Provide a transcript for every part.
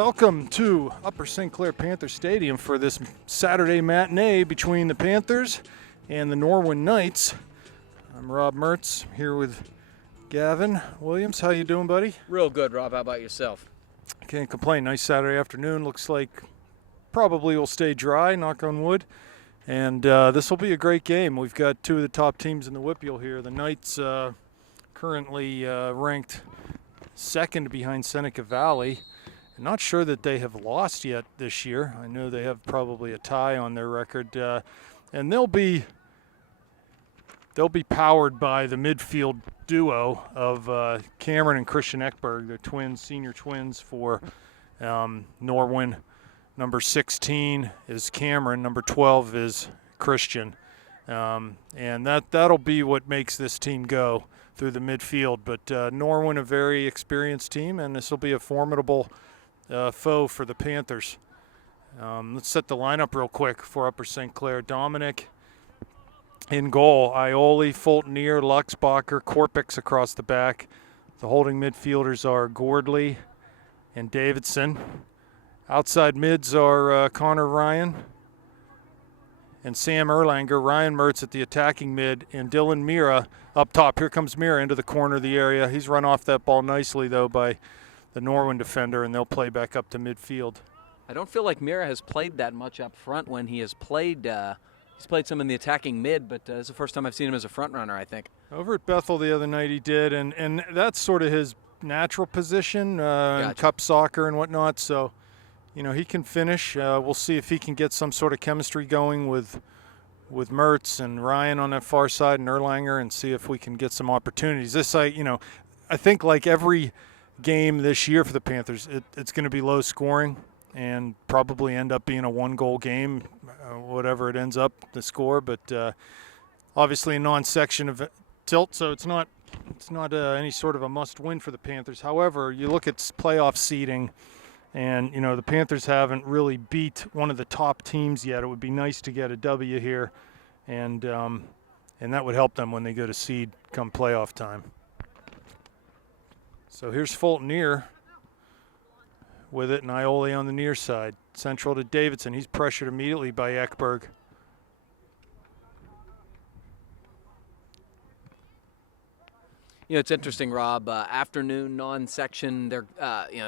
welcome to Upper St. Clair Panther Stadium for this Saturday matinee between the Panthers and the Norwin Knights. I'm Rob Mertz here with Gavin Williams. How you doing, buddy? Real good, Rob. How about yourself? Can't complain. Nice Saturday afternoon. Looks like probably will stay dry, knock on wood. And this will be a great game. We've got two of the top teams in the WPIAL here. The Knights currently ranked second behind Seneca Valley. I'm not sure that they have lost yet this year. I know they have probably a tie on their record. And they'll be powered by the midfield duo of Cameron and Christian Ekberg, the twins, senior twins for Norwin. Number 16 is Cameron. Number 12 is Christian. And that'll be what makes this team go through the midfield. But Norwin, a very experienced team, and this will be a formidable foe for the Panthers. Let's set the lineup real quick for Upper St. Clair. Dominic in goal. Ioli, Fultonier, Luxbacher, Korpix across the back. The holding midfielders are Gordley and Davidson. Outside mids are Connor Ryan and Sam Erlanger. Ryan Mertz at the attacking mid, and Dylan Mira up top. Here comes Mira into the corner of the area. He's run off that ball nicely, though, by the Norwin defender, and they'll play back up to midfield. I don't feel like Mira has played that much up front when he has played. He's played some in the attacking mid, but it's the first time I've seen him as a front runner, I think. Over at Bethel the other night he did, and that's sort of his natural position in cup soccer and whatnot, so you know, he can finish. We'll see if he can get some sort of chemistry going with Mertz and Ryan on that far side and Erlanger, and see if we can get some opportunities. I think like every game this year for the Panthers, it's going to be low scoring and probably end up being a one-goal game, whatever it ends up the score. But obviously a non-section of tilt, so it's not any sort of a must-win for the Panthers. However, you look at playoff seeding, and, you know, the Panthers haven't really beat one of the top teams yet. It would be nice to get a W here, and that would help them when they go to seed come playoff time. So here's Fultonier with it, and Ioli on the near side. Central to Davidson. He's pressured immediately by Ekberg. You know, it's interesting, Rob. Afternoon non-section. The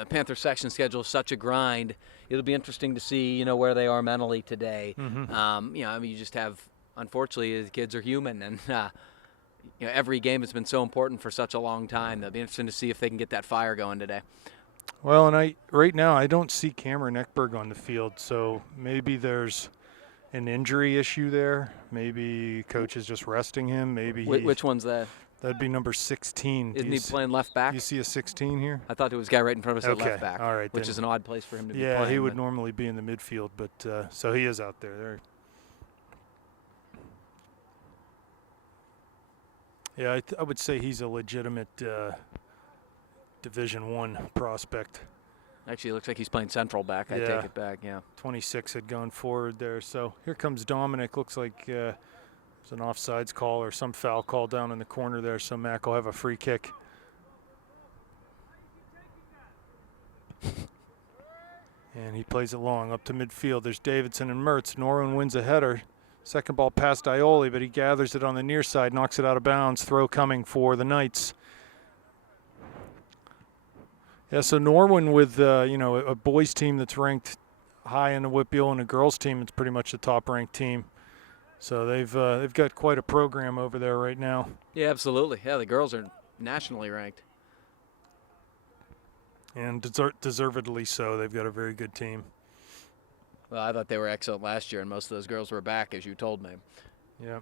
Panther section schedule is such a grind. It'll be interesting to see, you know, where they are mentally today. Mm-hmm. You just have, unfortunately, the kids are human, and every game has been so important for such a long time. It'll be interesting to see if they can get that fire going today. Well, and right now I don't see Cameron Ekberg on the field, so maybe there's an injury issue there. Maybe coach is just resting him. Maybe which one's that? That'd be number 16. Isn't he playing left back? Do you see a 16 here? I thought there was a guy right in front of us at left back, all right, which is an odd place for him to be playing. Yeah, he would normally be in the midfield, but so he is out there. Yeah, I would say he's a legitimate Division I prospect. Actually, it looks like he's playing central back. I take it back, yeah. 26 had gone forward there. So here comes Dominic. Looks like there's an offsides call or some foul call down in the corner there, so Mac will have a free kick. And he plays it long up to midfield. There's Davidson and Mertz. Norwin wins a header. Second ball past Ioli, but he gathers it on the near side, knocks it out of bounds. Throw coming for the Knights. Yeah, so Norwin with a boys team that's ranked high in the WPIAL and a girls team that's pretty much the top-ranked team. So they've got quite a program over there right now. Yeah, absolutely. Yeah, the girls are nationally ranked. And deservedly so. They've got a very good team. Well, I thought they were excellent last year, and most of those girls were back, as you told me. Yeah.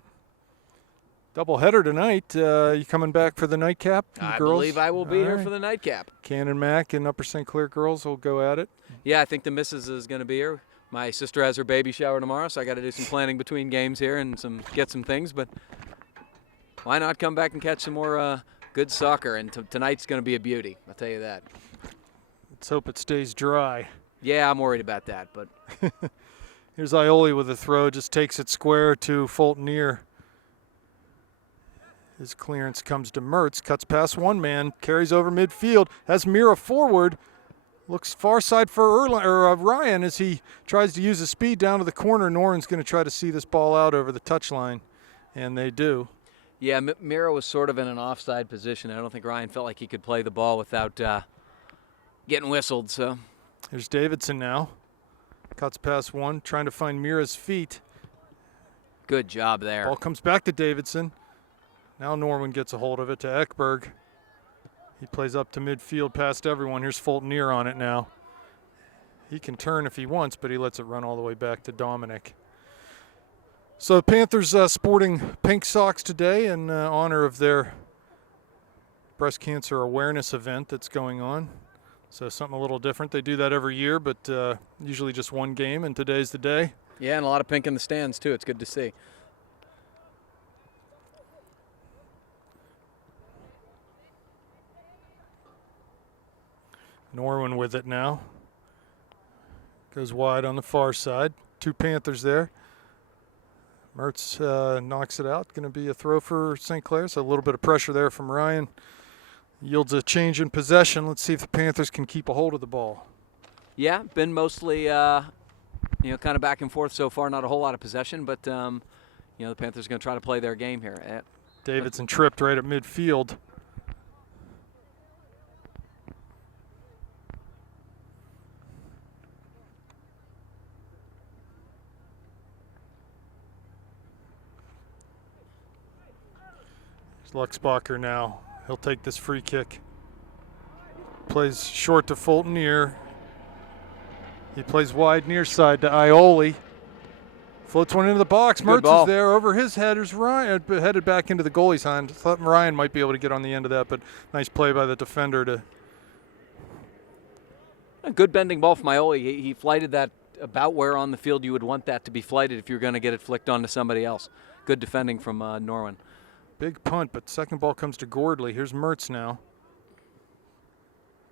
Doubleheader tonight. You coming back for the nightcap? I girls? Believe I will be here for the nightcap. Cannon Mac and Upper St. Clair girls will go at it. Yeah, I think the missus is going to be here. My sister has her baby shower tomorrow, so I got to do some planning between games here and get some things. But why not come back and catch some more good soccer? And tonight's going to be a beauty. I'll tell you that. Let's hope it stays dry. Yeah, I'm worried about that. But here's Ioli with a throw. Just takes it square to Fultonier. His clearance comes to Mertz. Cuts past one man. Carries over midfield. Has Mira forward. Looks far side for Ryan as he tries to use his speed down to the corner. Norwin's going to try to see this ball out over the touchline, and they do. Yeah, Mira was sort of in an offside position. I don't think Ryan felt like he could play the ball without getting whistled. So there's Davidson now. Cuts past one, trying to find Mira's feet. Good job there. Ball comes back to Davidson. Now Norwin gets a hold of it to Ekberg. He plays up to midfield past everyone. Here's Fultonier on it now. He can turn if he wants, but he lets it run all the way back to Dominic. So the Panthers sporting pink socks today in honor of their breast cancer awareness event that's going on. So something a little different. They do that every year, but usually just one game, and today's the day. Yeah, and a lot of pink in the stands, too. It's good to see. Norwin with it now. Goes wide on the far side. 2 Panthers there. Mertz knocks it out. Going to be a throw for St. Clair. So a little bit of pressure there from Ryan. Yields a change in possession. Let's see if the Panthers can keep a hold of the ball. Yeah, been mostly, kind of back and forth so far. Not a whole lot of possession, but, the Panthers are going to try to play their game here. Davidson tripped right at midfield. Luxbacher now. He'll take this free kick. Plays short to Fultonier. He plays wide near side to Ioli. Floats one into the box. Mertz is there over his head. There's Ryan headed back into the goalie's hand. Thought Ryan might be able to get on the end of that, but nice play by the defender to. A good bending ball from Ioli. He flighted that about where on the field you would want that to be flighted if you're going to get it flicked onto somebody else. Good defending from Norwin. Big punt, but second ball comes to Gordley. Here's Mertz now.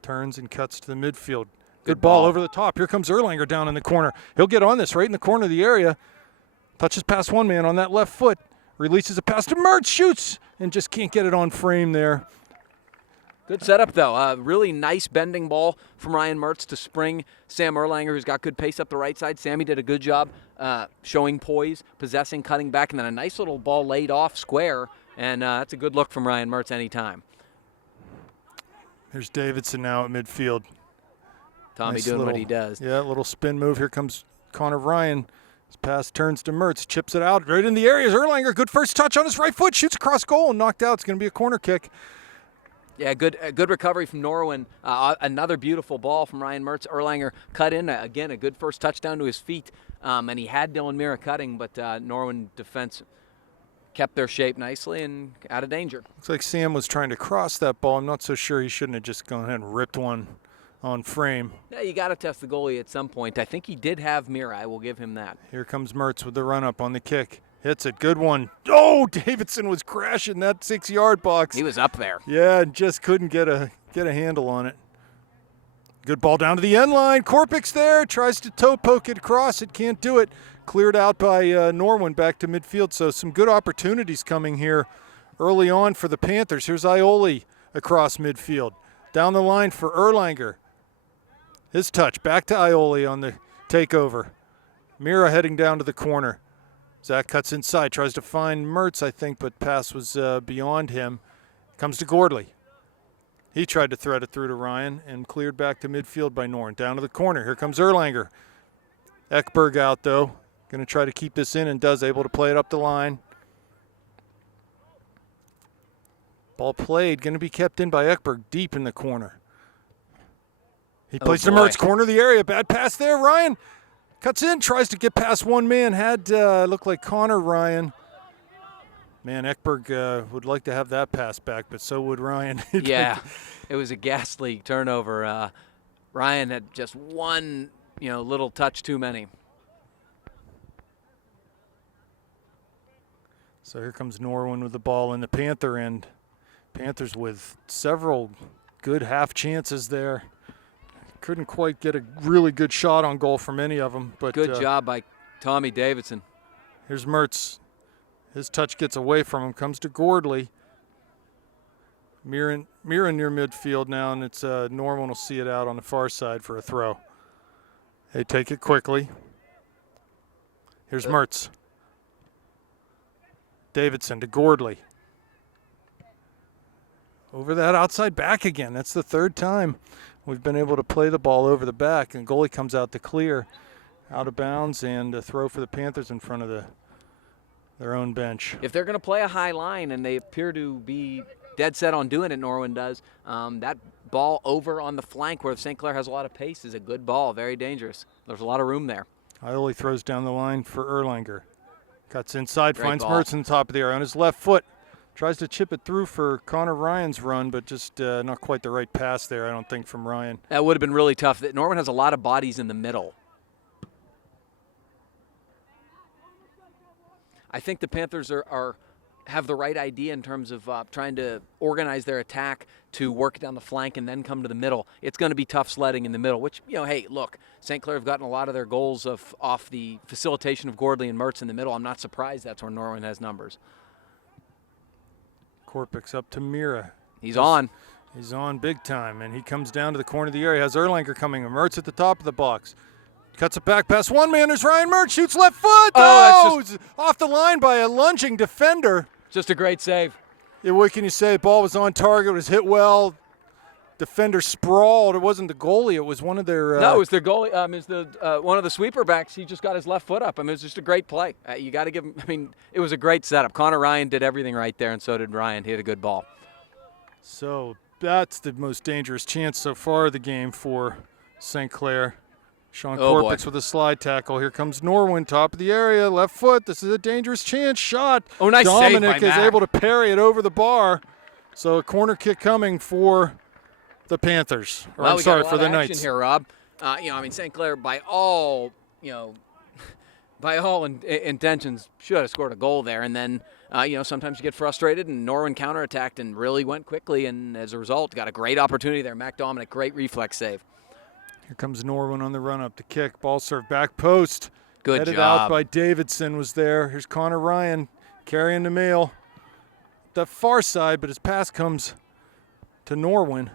Turns and cuts to the midfield. Good ball over the top. Here comes Erlanger down in the corner. He'll get on this right in the corner of the area. Touches past one man on that left foot. Releases a pass to Mertz. Shoots and just can't get it on frame there. Good setup, though. Really nice bending ball from Ryan Mertz to spring Sam Erlanger, who's got good pace up the right side. Sammy did a good job showing poise, possessing, cutting back, and then a nice little ball laid off square. And that's a good look from Ryan Mertz anytime. There's Davidson now at midfield. Tommy nice doing little, what he does. Yeah, little spin move. Here comes Connor Ryan. His pass turns to Mertz, chips it out right in the area. Erlanger, good first touch on his right foot, shoots across goal and knocked out. It's going to be a corner kick. Yeah, good recovery from Norwin. Another beautiful ball from Ryan Mertz. Erlanger cut in. Again, a good first touchdown to his feet. And he had Dylan Mira cutting, but Norwin defense kept their shape nicely and out of danger. Looks like Sam was trying to cross that ball. I'm not so sure he shouldn't have just gone ahead and ripped one on frame. Yeah, you got to test the goalie at some point. I think he did have Mira. I will give him that. Here comes Mertz with the run-up on the kick. Hits it. Good one. Oh, Davidson was crashing that 6-yard box. He was up there. Yeah, and just couldn't get a handle on it. Good ball down to the end line. Korpik's there. Tries to toe poke it across. It can't do it. Cleared out by Norwin back to midfield. So some good opportunities coming here early on for the Panthers. Here's Ioli across midfield. Down the line for Erlanger. His touch. Back to Ioli on the takeover. Mira heading down to the corner. Zach cuts inside. Tries to find Mertz, I think, but pass was beyond him. Comes to Gordley. He tried to thread it through to Ryan and cleared back to midfield by Norn. Down to the corner. Here comes Erlanger. Ekberg out, though. Going to try to keep this in and does, able to play it up the line. Ball played. Going to be kept in by Ekberg deep in the corner. He plays to Mertz, corner of the area. Bad pass there. Ryan cuts in, tries to get past one man. Had looked like Connor Ryan. Man, Ekberg would like to have that pass back, but so would Ryan. Yeah, it was a ghastly turnover. Ryan had just one, little touch too many. So here comes Norwin with the ball in the Panther end. Panthers with several good half chances there. Couldn't quite get a really good shot on goal from any of them. But good job by Tommy Davidson. Here's Mertz. His touch gets away from him, comes to Gordley. Mirren near midfield now, and it's Norwin will see it out on the far side for a throw. They take it quickly. Here's Mertz. Davidson to Gordley. Over that outside back again. That's the third time we've been able to play the ball over the back, and goalie comes out to clear, out of bounds, and a throw for the Panthers in front of their own bench. If they're going to play a high line, and they appear to be dead set on doing it, Norwin does, that ball over on the flank where St. Clair has a lot of pace is a good ball, very dangerous. There's a lot of room there. Ioli throws down the line for Erlanger. Cuts inside, Great finds ball. Mertz on the top of the area on his left foot. Tries to chip it through for Connor Ryan's run, but just not quite the right pass there, I don't think, from Ryan. That would have been really tough. Norwin has a lot of bodies in the middle. I think the Panthers have the right idea in terms of trying to organize their attack to work down the flank and then come to the middle. It's going to be tough sledding in the middle, which, hey, look, St. Clair have gotten a lot of their goals off the facilitation of Gordley and Mertz in the middle. I'm not surprised that's where Norwin has numbers. Korpik's up to Mira. He's on. He's on big time, and he comes down to the corner of the area. Has Erlanger coming, and Mertz at the top of the box. Cuts it back past one man. There's Ryan Mertz. Shoots left foot. Oh, that's It's off the line by a lunging defender. Just a great save. Yeah, what can you say? The ball was on target. It was hit well. Defender sprawled. It wasn't the goalie. It was one of their. No, it was the goalie. It was the one of the sweeper backs. He just got his left foot up. It was just a great play. You got to give him. It was a great setup. Connor Ryan did everything right there, and so did Ryan. He had a good ball. So that's the most dangerous chance so far of the game for St. Clair. Sean Korpik with a slide tackle. Here comes Norwin, top of the area, left foot. This is a dangerous chance. Shot. Oh, nice save by Dominic is Mac. able to parry it over the bar. So a corner kick coming for the Panthers. Or, Well, I'm we sorry, got a for lot the of action Knights. here, Rob. St. Clair, by all intentions, should have scored a goal there. And then, sometimes you get frustrated, and Norwin counterattacked and really went quickly, and as a result, got a great opportunity there. Mac Dominic, great reflex save. Here comes Norwin on the run up to kick. Ball served back post. Good Headed job. out by Davidson was there. Here's Connor Ryan carrying the mail. The far side, but his pass comes to Norwin.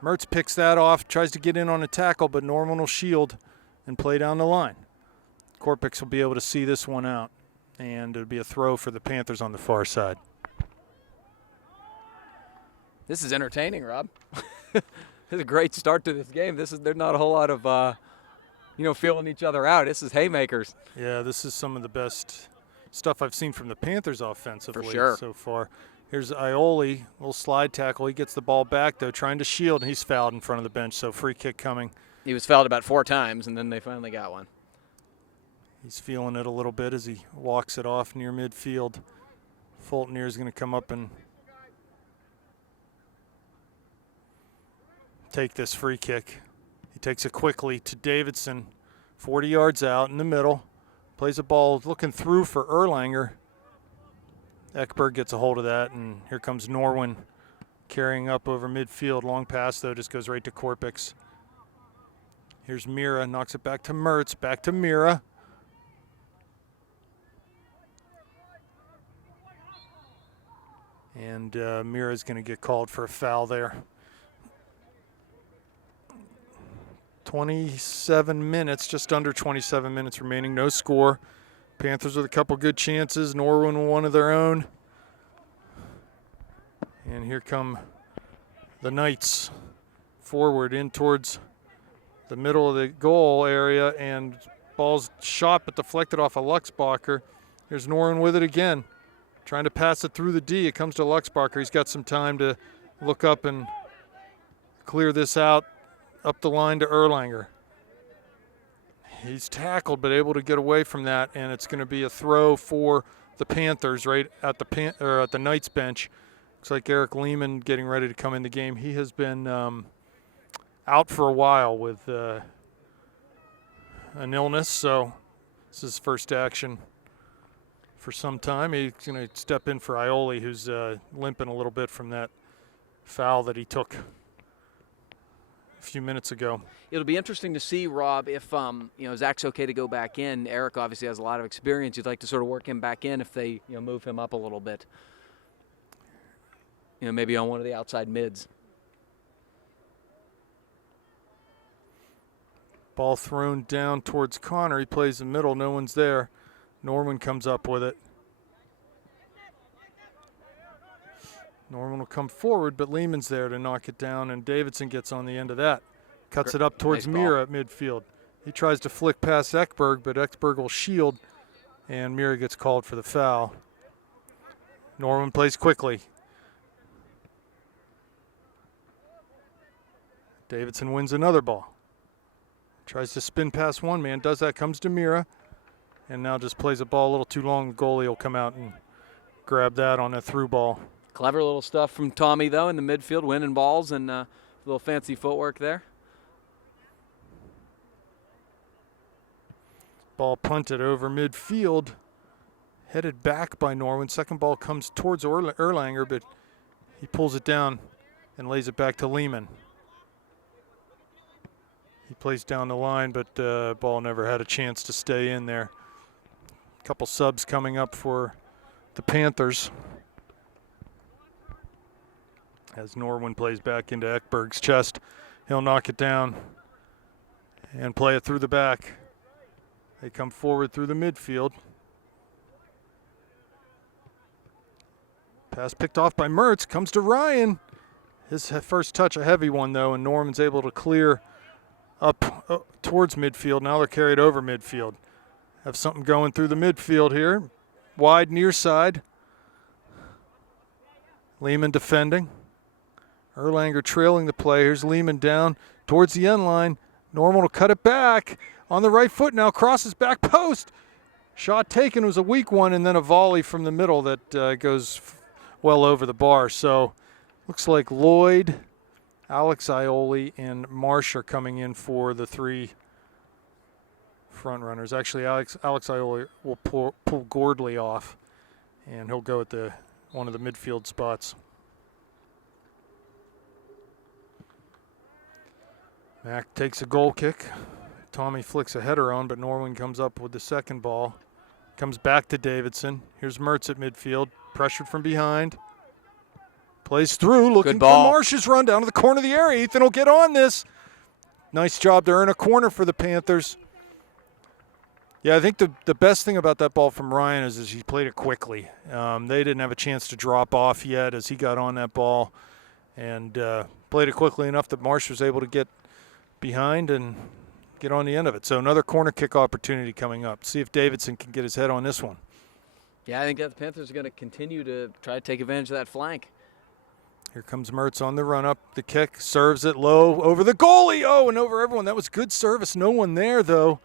Mertz picks that off, tries to get in on a tackle, but Norwin will shield and play down the line. Korpik will be able to see this one out, and it'll be a throw for the Panthers on the far side. This is entertaining, Rob. This is a great start to this game. There's not a whole lot of, feeling each other out. This is haymakers. Yeah, this is some of the best stuff I've seen from the Panthers offensively For sure. so far. Here's Ioli, little slide tackle. He gets the ball back, though, trying to shield, and he's fouled in front of the bench, so free kick coming. He was fouled about 4 times, and then they finally got one. He's feeling it a little bit as he walks it off near midfield. Fulton here is going to come up and take this free kick. He takes it quickly to Davidson, 40 yards out in the middle. Plays a ball looking through for Erlanger. Ekberg gets a hold of that, and here comes Norwin carrying up over midfield. Long pass, though, just goes right to Korpik. Here's Mira, knocks it back to Mertz, back to Mira. And Mira's going to get called for a foul there. 27 minutes, just under 27 minutes remaining, no score. Panthers with a couple good chances. Norwin one of their own. And here come the Knights forward in towards the middle of the goal area, and ball's shot but deflected off a Luxbacher. Here's Norwin with it again, trying to pass it through the D. It comes to Luxbacher. He's got some time to look up and clear this out up the line to Erlanger. He's tackled but able to get away from that, and it's going to be a throw for the Panthers right at the Knights bench. Looks like Eric Lehman getting ready to come in the game. He has been out for a while with an illness, so this is his first action for some time. He's going to step in for Ioli, who's limping a little bit from that foul that he took a few minutes ago. It'll be interesting to see, Rob, if Zach's okay to go back in. Eric obviously has a lot of experience. You'd like to sort of work him back in if they move him up a little bit. maybe on one of the outside mids. Ball thrown down towards Connor. He plays the middle. No one's there. Norwin comes up with it. Norwin will come forward, but Lehman's there to knock it down, and Davidson gets on the end of that. Cuts it up towards Nice Mira at midfield. He tries to flick past Ekberg, but Ekberg will shield, and Mira gets called for the foul. Norwin plays quickly. Davidson wins another ball. Tries to spin past one man, does that, comes to Mira, and now just plays a ball a little too long. The goalie will come out and grab that on a through ball. Clever little stuff from Tommy, though, in the midfield, winning balls and a little fancy footwork there. Ball punted over midfield, headed back by Norwin. Second ball comes towards Erlanger, but he pulls it down and lays it back to Lehman. He plays down the line, but ball never had a chance to stay in there. A couple subs coming up for the Panthers as Norwin plays back into Ekberg's chest. He'll knock it down and play it through the back. They come forward through the midfield. Pass picked off by Mertz, comes to Ryan. His first touch, a heavy one though, and Norman's able to clear up towards midfield. Now they're carried over midfield. Have something going through the midfield here. Wide near side. Lehman defending. Erlanger trailing the play. Here's Lehman down towards the end line. Norman will cut it back on the right foot now. Crosses back post. Shot taken was a weak one, and then a volley from the middle that goes well over the bar. So looks like Lloyd, Alex Ioli, and Marsh are coming in for the three front runners. Actually, Alex Ioli will pull Gordley off, and he'll go at one of the midfield spots. Mack takes a goal kick. Tommy flicks a header on, but Norwin comes up with the second ball. Comes back to Davidson. Here's Mertz at midfield, pressured from behind. Plays through, looking for Marsh's run down to the corner of the area. Ethan will get on this. Nice job to earn a corner for the Panthers. Yeah, I think the best thing about that ball from Ryan is he played it quickly. They didn't have a chance to drop off yet as he got on that ball, and played it quickly enough that Marsh was able to get behind and get on the end of it. So another corner kick opportunity coming up. See if Davidson can get his head on this one. Yeah, I think that the Panthers are going to continue to try to take advantage of that flank. Here comes Mertz on the run up. The kick, serves it low over the goalie. Oh, and over everyone. That was good service. No one there, though.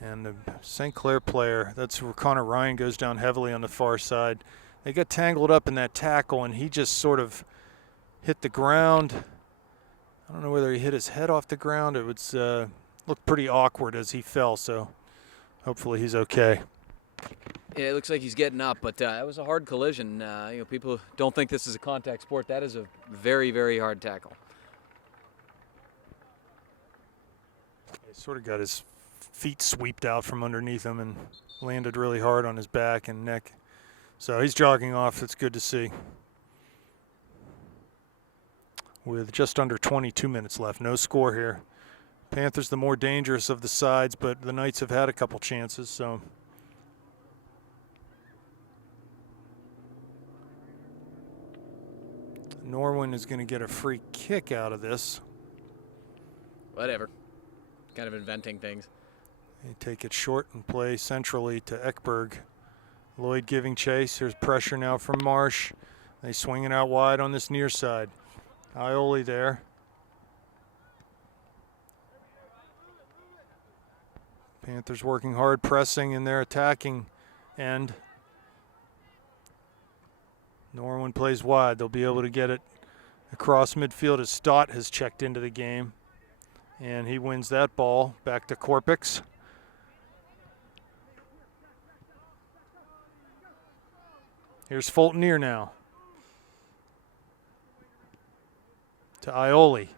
And the St. Clair player, that's where Connor Ryan goes down heavily on the far side. They got tangled up in that tackle, and he just sort of hit the ground. I don't know whether he hit his head off the ground. It was looked pretty awkward as he fell, so hopefully he's okay. Yeah, it looks like he's getting up, but it was a hard collision. People don't think this is a contact sport. That is a very, very hard tackle. He sort of got his feet sweeped out from underneath him and landed really hard on his back and neck. So he's jogging off. It's good to see. With just under 22 minutes left. No score here. Panthers the more dangerous of the sides, but the Knights have had a couple chances, so. Norwin is going to get a free kick out of this. Whatever. Kind of inventing things. They take it short and play centrally to Ekberg. Lloyd giving chase. There's pressure now from Marsh. They swing it out wide on this near side. Ioli there. Panthers working hard, pressing in their attacking end. Norwin plays wide. They'll be able to get it across midfield as Stott has checked into the game. And he wins that ball back to Korpix. Here's Fulton-Near now. To Ioli.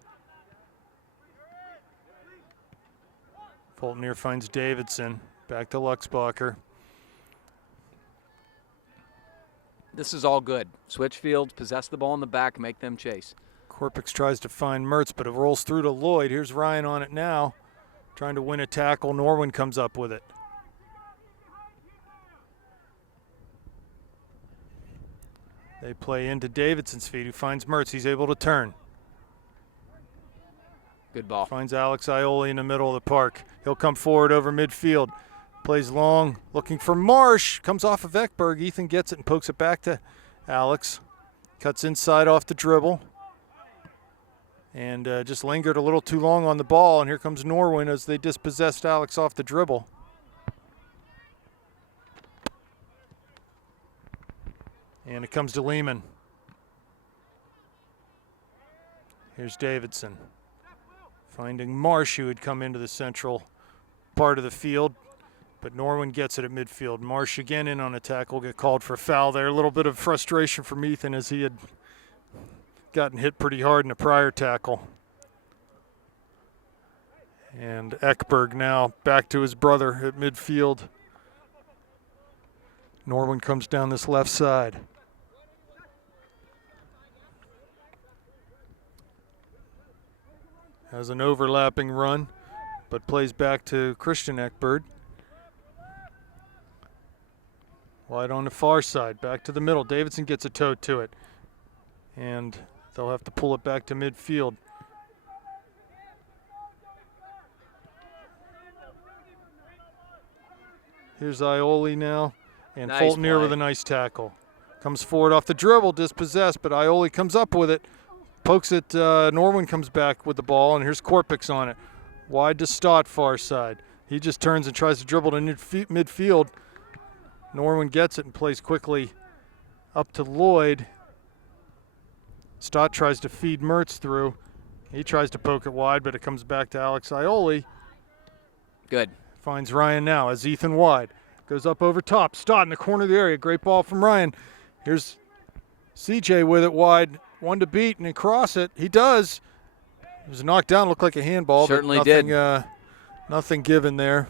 Fulton-Near finds Davidson. Back to Luxbacher. This is all good. Switch fields, possess the ball in the back, make them chase. Corpix tries to find Mertz, but it rolls through to Lloyd. Here's Ryan on it now, trying to win a tackle. Norwin comes up with it. They play into Davidson's feet, who finds Mertz. He's able to turn. Good ball. Finds Alex Ioli in the middle of the park. He'll come forward over midfield. Plays long, looking for Marsh. Comes off of Ekberg. Ethan gets it and pokes it back to Alex. Cuts inside off the dribble. And just lingered a little too long on the ball. And here comes Norwin as they dispossessed Alex off the dribble. And it comes to Lehman. Here's Davidson. Finding Marsh, who had come into the central part of the field. But Norwin gets it at midfield. Marsh again in on a tackle, get called for a foul there. A little bit of frustration from Ethan as he had gotten hit pretty hard in a prior tackle. And Ekberg now back to his brother at midfield. Norwin comes down this left side. Has an overlapping run, but plays back to Christian Ekberg. Wide on the far side, back to the middle. Davidson gets a toe to it. And they'll have to pull it back to midfield. Here's Ioli now. And Nice Fulton here play. with a nice tackle. Comes forward off the dribble, dispossessed, but Ioli comes up with it. Pokes it, Norwin comes back with the ball, and here's Corpix on it. Wide to Stott, far side. He just turns and tries to dribble to midfield. Norwin gets it and plays quickly up to Lloyd. Stott tries to feed Mertz through. He tries to poke it wide, but it comes back to Alex Ioli. Good. Finds Ryan now as Ethan wide. Goes up over top. Stott in the corner of the area. Great ball from Ryan. Here's CJ with it wide. One to beat and then cross it. He does. It was knocked down. Looked like a handball. Certainly but nothing, did. Nothing given there.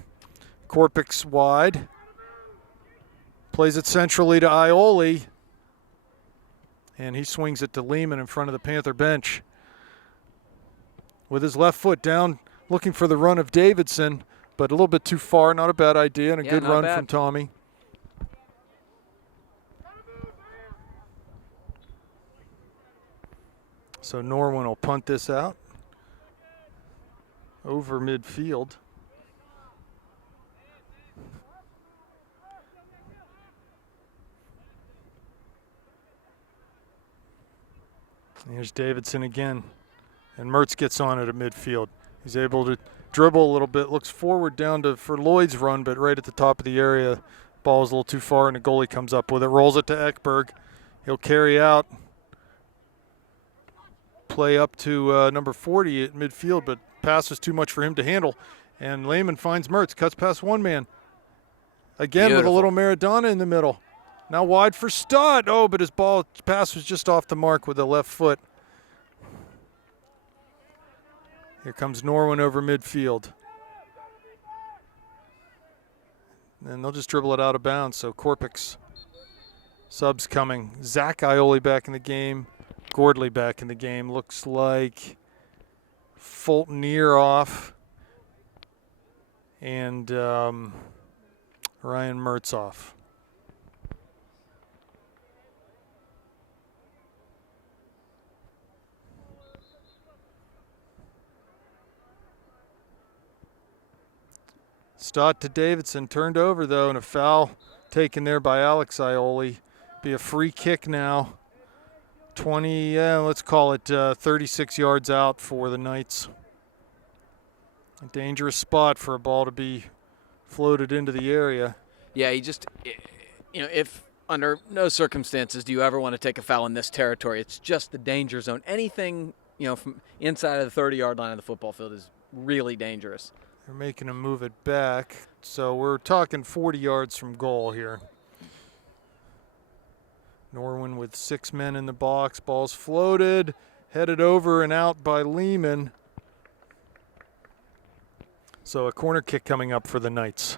Corpix wide. Plays it centrally to Ioli. And he swings it to Lehman in front of the Panther bench. With his left foot down, looking for the run of Davidson, but a little bit too far. Not a bad idea, and a good run from Tommy. So Norwin will punt this out over midfield. Here's Davidson again. And Mertz gets on it at midfield. He's able to dribble a little bit, looks forward down to for Lloyd's run, but right at the top of the area, ball is a little too far, and the goalie comes up with it. Rolls it to Ekberg. He'll carry out. Play up to number 40 at midfield, but pass was too much for him to handle. And Lehman finds Mertz, cuts past one man. Again with a little Maradona in the middle. Now wide for Stott. Oh, but his pass was just off the mark with the left foot. Here comes Norwin over midfield. And they'll just dribble it out of bounds. So Corpix subs coming. Zach Ioli back in the game. Gordley back in the game. Looks like Fulton near off. And Ryan Mertz off. Stott to Davidson, turned over though, and a foul taken there by Alex Ioli. Be a free kick now. 20, let's call it 36 yards out for the Knights. A dangerous spot for a ball to be floated into the area. Yeah, if under no circumstances do you ever want to take a foul in this territory, it's just the danger zone. Anything, from inside of the 30-yard line of the football field is really dangerous. They're making him move it back. So we're talking 40 yards from goal here. Norwin with 6 men in the box. Ball's floated, headed over and out by Lehman. So a corner kick coming up for the Knights.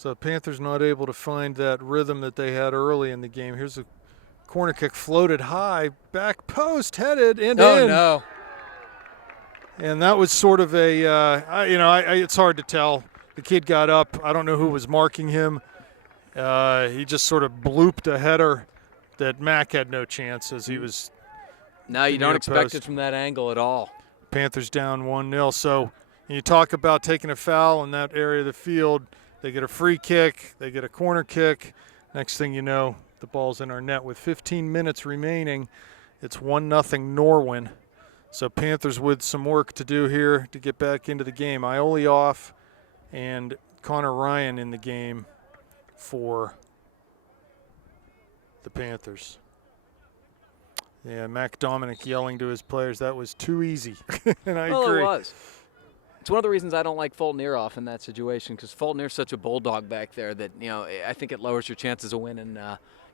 So Panthers not able to find that rhythm that they had early in the game. Here's a corner kick floated high, back post, headed, and Oh, in. no. And that was sort of it's hard to tell. The kid got up. I don't know who was marking him. He just sort of blooped a header that Mack had no chance as he was. No, you don't expect post. it from that angle at all. Panthers down 1-0. So you talk about taking a foul in that area of the field. They get a free kick. They get a corner kick. Next thing you know, the ball's in our net with 15 minutes remaining. It's 1-0 Norwin. So Panthers with some work to do here to get back into the game. Ioli off and Connor Ryan in the game for the Panthers. Yeah, Mac Dominic yelling to his players, that was too easy. And I agree. It was. It's one of the reasons I don't like Fulton Eroff in that situation, because Fulton Eroff's such a bulldog back there that, I think it lowers your chances of winning,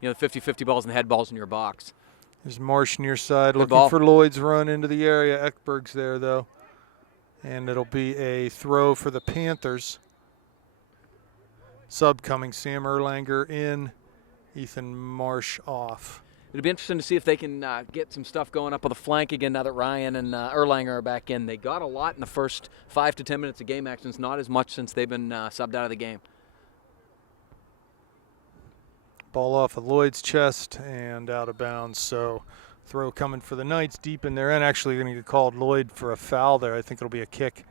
50-50 balls and head balls in your box. There's Marsh near side Good looking ball. for Lloyd's run into the area. Ekberg's there, though. And it'll be a throw for the Panthers. Sub coming, Sam Erlanger in, Ethan Marsh off. It'll be interesting to see if they can get some stuff going up on the flank again now that Ryan and Erlanger are back in. They got a lot in the first 5 to 10 minutes of game actions, not as much since they've been subbed out of the game. Ball off of Lloyd's chest and out of bounds. So throw coming for the Knights deep in their end. Actually going to get called Lloyd for a foul there. I think it'll be a kick.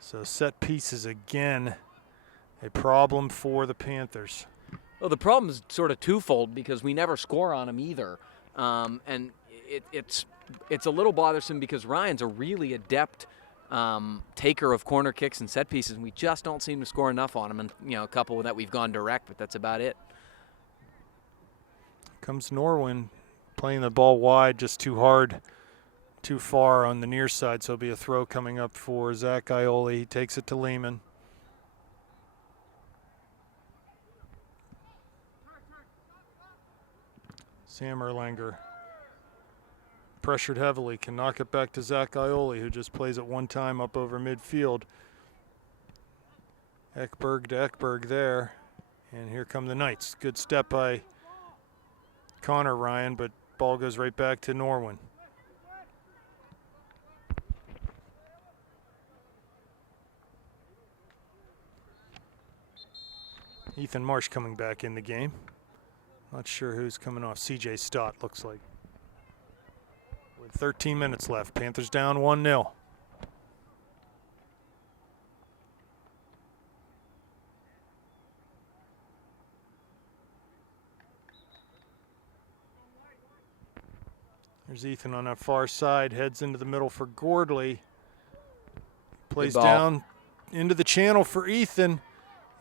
So set pieces again, a problem for the Panthers. Well, the problem is sort of twofold because we never score on them either. And it's a little bothersome because Ryan's a really adept taker of corner kicks and set pieces, and we just don't seem to score enough on him. And, a couple that we've gone direct, but that's about it. Comes Norwin playing the ball wide, just too hard, too far on the near side. So it'll be a throw coming up for Zach Ioli. He takes it to Lehman. Sam Erlanger pressured heavily, can knock it back to Zach Ioli, who just plays it one time up over midfield. Ekberg to Ekberg there. And here come the Knights. Good step by Connor Ryan, but ball goes right back to Norwin. Ethan Marsh coming back in the game. Not sure who's coming off. CJ Stott looks like. With 13 minutes left, Panthers down 1-0. There's Ethan on that far side, heads into the middle for Gordley. Plays down into the channel for Ethan,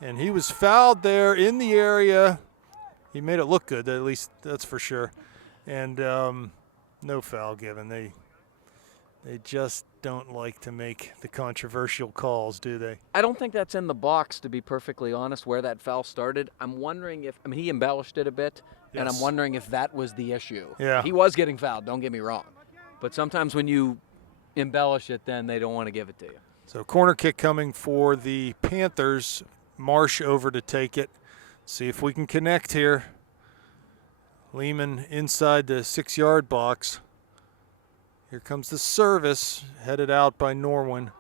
and he was fouled there in the area. He made it look good, at least that's for sure. And no foul given. They just don't like to make the controversial calls, do they? I don't think that's in the box, to be perfectly honest, where that foul started. I'm wondering if, he embellished it a bit, and I'm wondering if that was the issue. Yeah. He was getting fouled, don't get me wrong. But sometimes when you embellish it, then they don't want to give it to you. So corner kick coming for the Panthers. Marsh over to take it. See if we can connect here. Lehman inside the 6-yard box. Here comes the service, headed out by Norwin.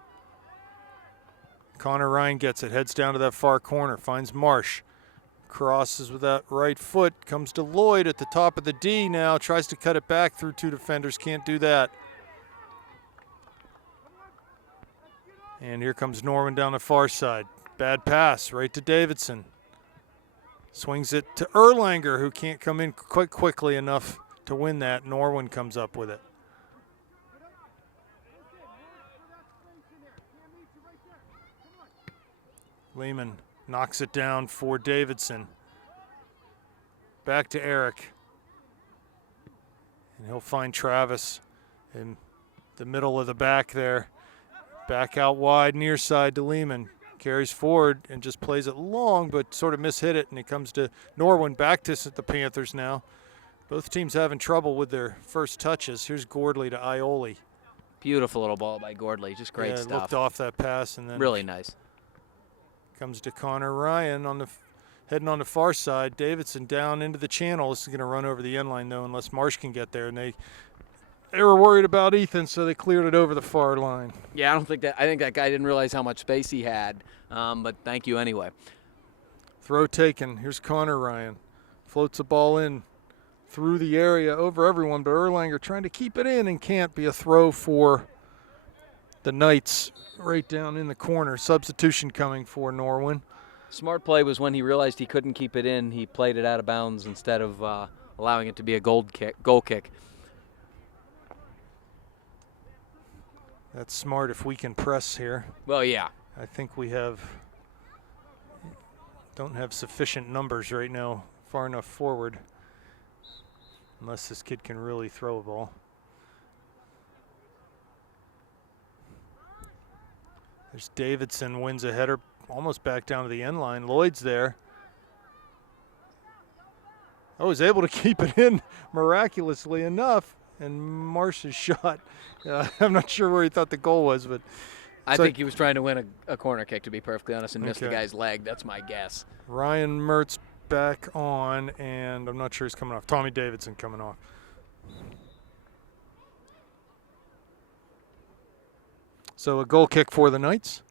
Connor Ryan gets it, heads down to that far corner, finds Marsh. Crosses with that right foot, comes to Lloyd at the top of the D now, tries to cut it back through 2 defenders, can't do that. And here comes Norwin down the far side. Bad pass, right to Davidson. Swings it to Erlanger, who can't come in quite quickly enough to win that. Norwin comes up with it. Lehman knocks it down for Davidson. Back to Eric. And he'll find Travis in the middle of the back there. Back out wide, near side to Lehman. Carries forward and just plays it long, but sort of mishit it, and it comes to Norwin. Back to the Panthers now. Both teams having trouble with their first touches. Here's Gordley to Ioli. Beautiful little ball by Gordley. Just great Yeah, stuff. Looked off that pass and then Really nice. comes to Connor Ryan on the heading on the far side. Davidson down into the channel. This is going to run over the end line though, unless Marsh can get there. And they were worried about Ethan, so they cleared it over the far line. Yeah, I think that guy didn't realize how much space he had. But thank you anyway. Throw taken. Here's Connor Ryan. Floats the ball in through the area over everyone, but Erlanger trying to keep it in and can't. Be a throw for the Knights right down in the corner. Substitution coming for Norwin. Smart play was when he realized he couldn't keep it in. He played it out of bounds instead of allowing it to be a goal kick. That's smart if we can press here. Well, yeah. I think we don't have sufficient numbers right now far enough forward, unless this kid can really throw a ball. There's Davidson, wins a header almost back down to the end line. Lloyd's there. Oh, was able to keep it in miraculously enough, and Marsh's shot. I'm not sure where he thought the goal was, but I think he was trying to win a corner kick, to be perfectly honest, and missed the guy's leg. That's my guess. Ryan Mertz back on, and I'm not sure he's coming off. Tommy Davidson coming off. So a goal kick for the Knights.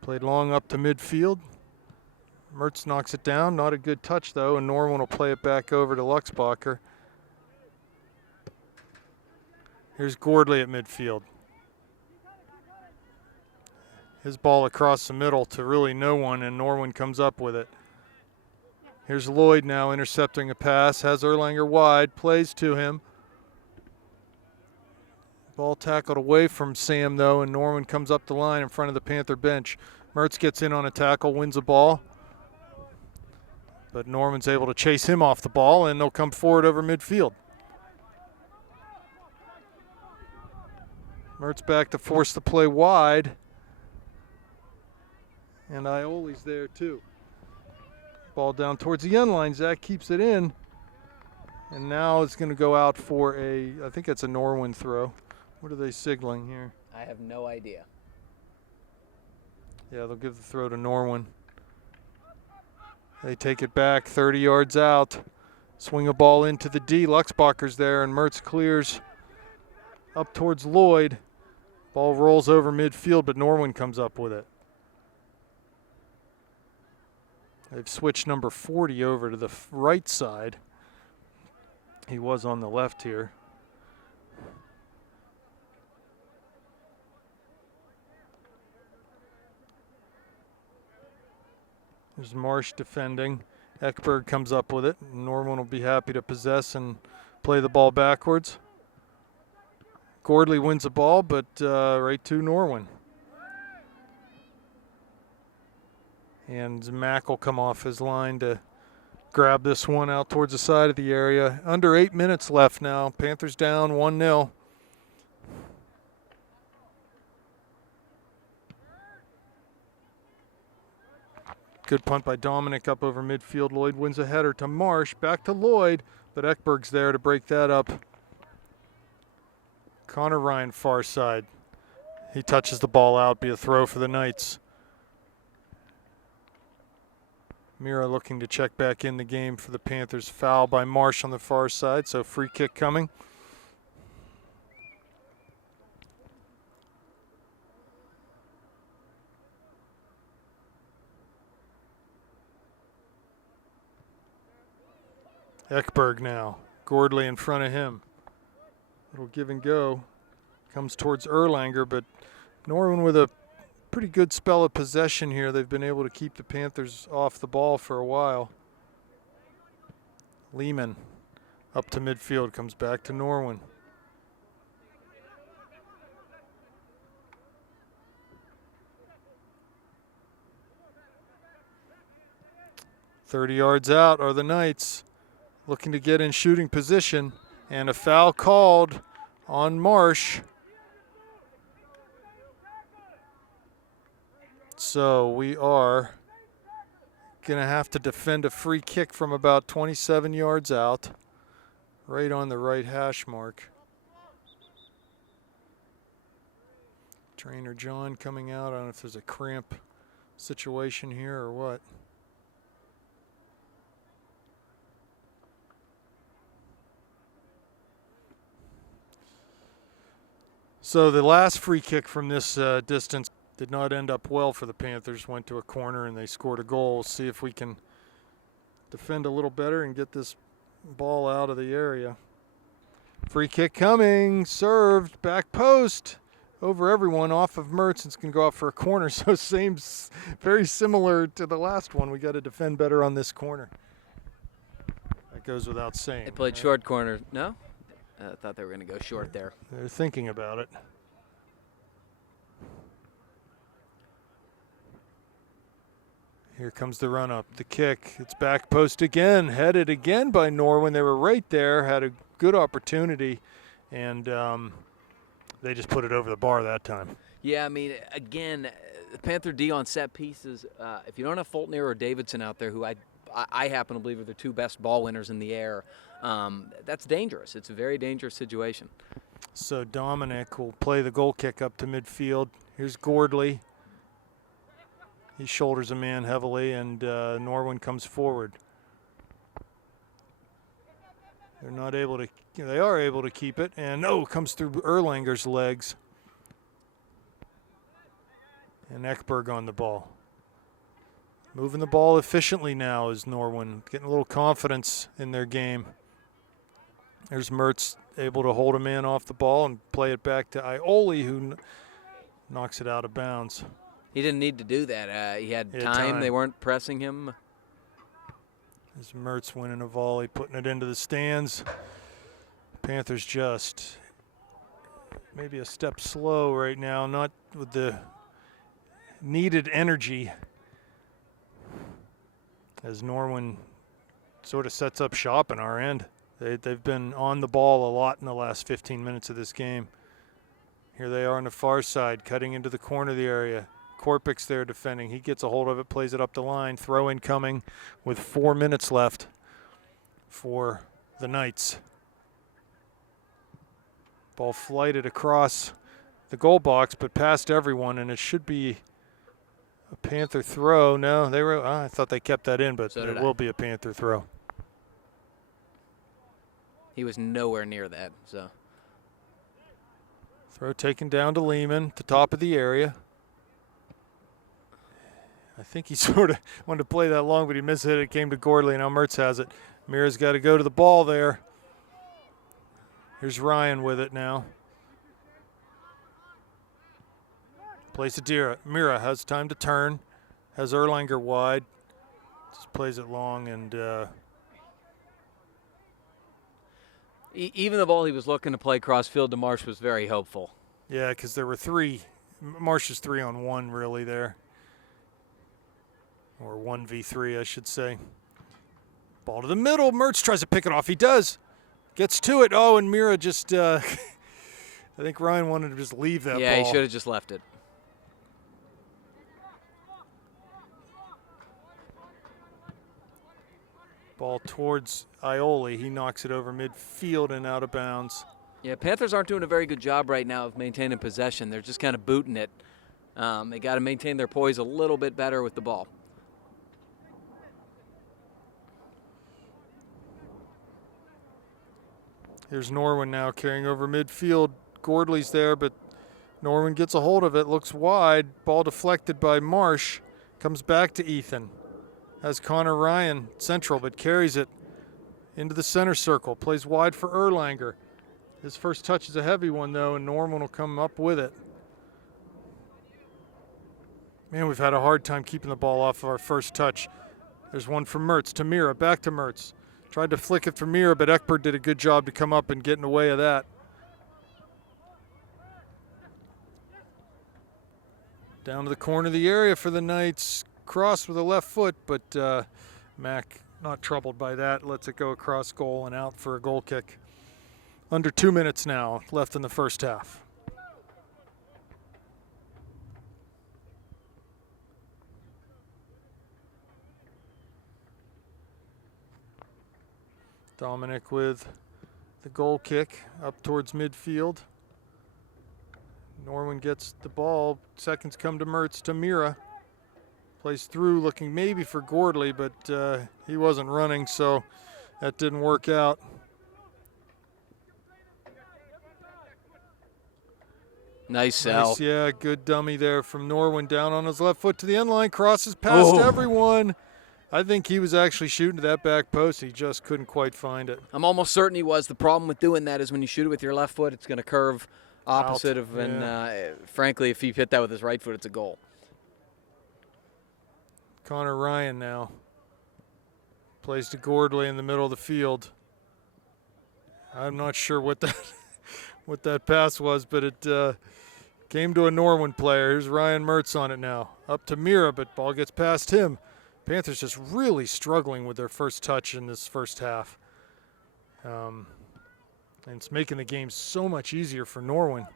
Played long up to midfield. Mertz knocks it down. Not a good touch, though, and Norwin will play it back over to Luxbacher. Here's Gordley at midfield. His ball across the middle to really no one, and Norwin comes up with it. Here's Lloyd now intercepting a pass. Has Erlanger wide. Plays to him. Ball tackled away from Sam, though, and Norwin comes up the line in front of the Panther bench. Mertz gets in on a tackle, wins the ball. But Norman's able to chase him off the ball, and they'll come forward over midfield. Mertz back to force the play wide. And Ioli's there, too. Ball down towards the end line. Zach keeps it in. And now it's going to go out for I think it's a Norwin throw. What are they signaling here? I have no idea. Yeah, they'll give the throw to Norwin. They take it back 30 yards out. Swing a ball into the D. Luxbacher's there, and Mertz clears up towards Lloyd. Ball rolls over midfield, but Norwin comes up with it. They've switched number 40 over to the right side. He was on the left here. There's Marsh defending. Ekberg comes up with it. Norwin will be happy to possess and play the ball backwards. Gordley wins the ball, but right to Norwin. And Mack will come off his line to grab this one out towards the side of the area. Under 8 minutes left now. Panthers down 1-0. Good punt by Dominic up over midfield. Lloyd wins a header to Marsh. Back to Lloyd, but Ekberg's there to break that up. Connor Ryan far side. He touches the ball out. Be a throw for the Knights. Mira looking to check back in the game for the Panthers. Foul by Marsh on the far side, so free kick coming. Ekberg now. Gordley in front of him. Little give and go. Comes towards Erlanger, but Norwin with a pretty good spell of possession here. They've been able to keep the Panthers off the ball for a while. Lehman up to midfield, comes back to Norwin. "30 yards out are the Knights, looking to get in shooting position, and a foul called on Marsh. So we are going to have to defend a free kick from about 27 yards out. right on the right hash mark. Trainer John coming out. I don't know if there's a cramp situation here or what. So the last free kick from this distance did not end up well for the Panthers. Went to a corner and they scored a goal. See if we can defend a little better and get this ball out of the area. Free kick coming, served, back post, over everyone, off of Mertz. It's going to go out for a corner, so very similar to the last one. We got to defend better on this corner. That goes without saying. They played short corner. No? I thought they were going to go short there. They're thinking about it. Here comes the run up, the kick. It's back post again, headed again by Norwin. They were right there, had a good opportunity, and they just put it over the bar that time. Yeah, I mean, again, the Panther D on set pieces, if you don't have Fulton or Davidson out there, who I happen to believe are the two best ball winners in the air, that's dangerous. It's a very dangerous situation. So Dominic will play the goal kick up to midfield. Here's Gordley. He shoulders a man heavily, and Norwin comes forward. They're not able to. They are able to keep it, and comes through Erlanger's legs. And Ekberg on the ball. Moving the ball efficiently now is Norwin, getting a little confidence in their game. There's Mertz able to hold a man off the ball and play it back to Ioli, who knocks it out of bounds. He didn't need to do that. He had time. They weren't pressing him. There's Mertz winning a volley, putting it into the stands. Panthers just maybe a step slow right now, not with the needed energy, as Norwin sort of sets up shop in our end. They've been on the ball a lot in the last 15 minutes of this game. Here they are on the far side, cutting into the corner of the area. Korpik's there defending. He gets a hold of it, plays it up the line. Throw in coming with 4 minutes left for the Knights. Ball flighted across the goal box, but past everyone, and it should be a Panther throw. No, they were. I thought they kept that in, but So it will be a Panther throw. He was nowhere near that. So Throw taken down to Lehman, to top of the area. I think he sort of wanted to play that long, but he missed it. It came to Gordley, and now Mertz has it. Mira's got to go to the ball there. Here's Ryan with it now. Plays to Mira has time to turn. Has Erlanger wide. Just plays it long, and even the ball he was looking to play cross-field to Marsh was very hopeful. yeah, because there were three. Marsh is 3-on-1 really there. Or 1v3, I should say. Ball to the middle. Mertz tries to pick it off. He does. Gets to it. Oh, and Mira just, I think Ryan wanted to just leave that ball. Yeah, he should have just left it. Ball towards Ioli. He knocks it over midfield and out of bounds. Yeah, Panthers aren't doing a very good job right now of maintaining possession. They're just kind of booting it. They got to maintain their poise a little bit better with the ball. Here's Norwin now carrying over midfield. Gordley's there, but Norwin gets a hold of it, looks wide. Ball deflected by Marsh. Comes back to Ethan. Has Connor Ryan central, but carries it into the center circle. Plays wide for Erlanger. His first touch is a heavy one, though, and Norwin will come up with it. Man, we've had a hard time keeping the ball off of our first touch. There's one from Mertz to Mira, back to Mertz. Tried to flick it for Mira, but Ekberg did a good job to come up and get in the way of that. Down to the corner of the area for the Knights. Cross with the left foot, but Mack not troubled by that. Lets it go across goal and out for a goal kick. Under 2 minutes now left in the first half. Dominic with the goal kick up towards midfield. Norwin gets the ball. Seconds come to Mertz, to Mira. Plays through, looking maybe for Gordley, but he wasn't running, so that didn't work out. Nice sell. Nice, yeah, good dummy there from Norwin, down on his left foot to the end line, crosses past everyone. I think he was actually shooting to that back post. He just couldn't quite find it. I'm almost certain he was. The problem with doing that is when you shoot it with your left foot, it's going to curve opposite of, and frankly, if he hit that with his right foot, it's a goal. Connor Ryan now plays to Gordley in the middle of the field. I'm not sure what that pass was, but it came to a Norwin player. Here's Ryan Mertz on it now. Up to Mira, but ball gets past him. Panthers just really struggling with their first touch in this first half. And it's making the game so much easier for Norwin.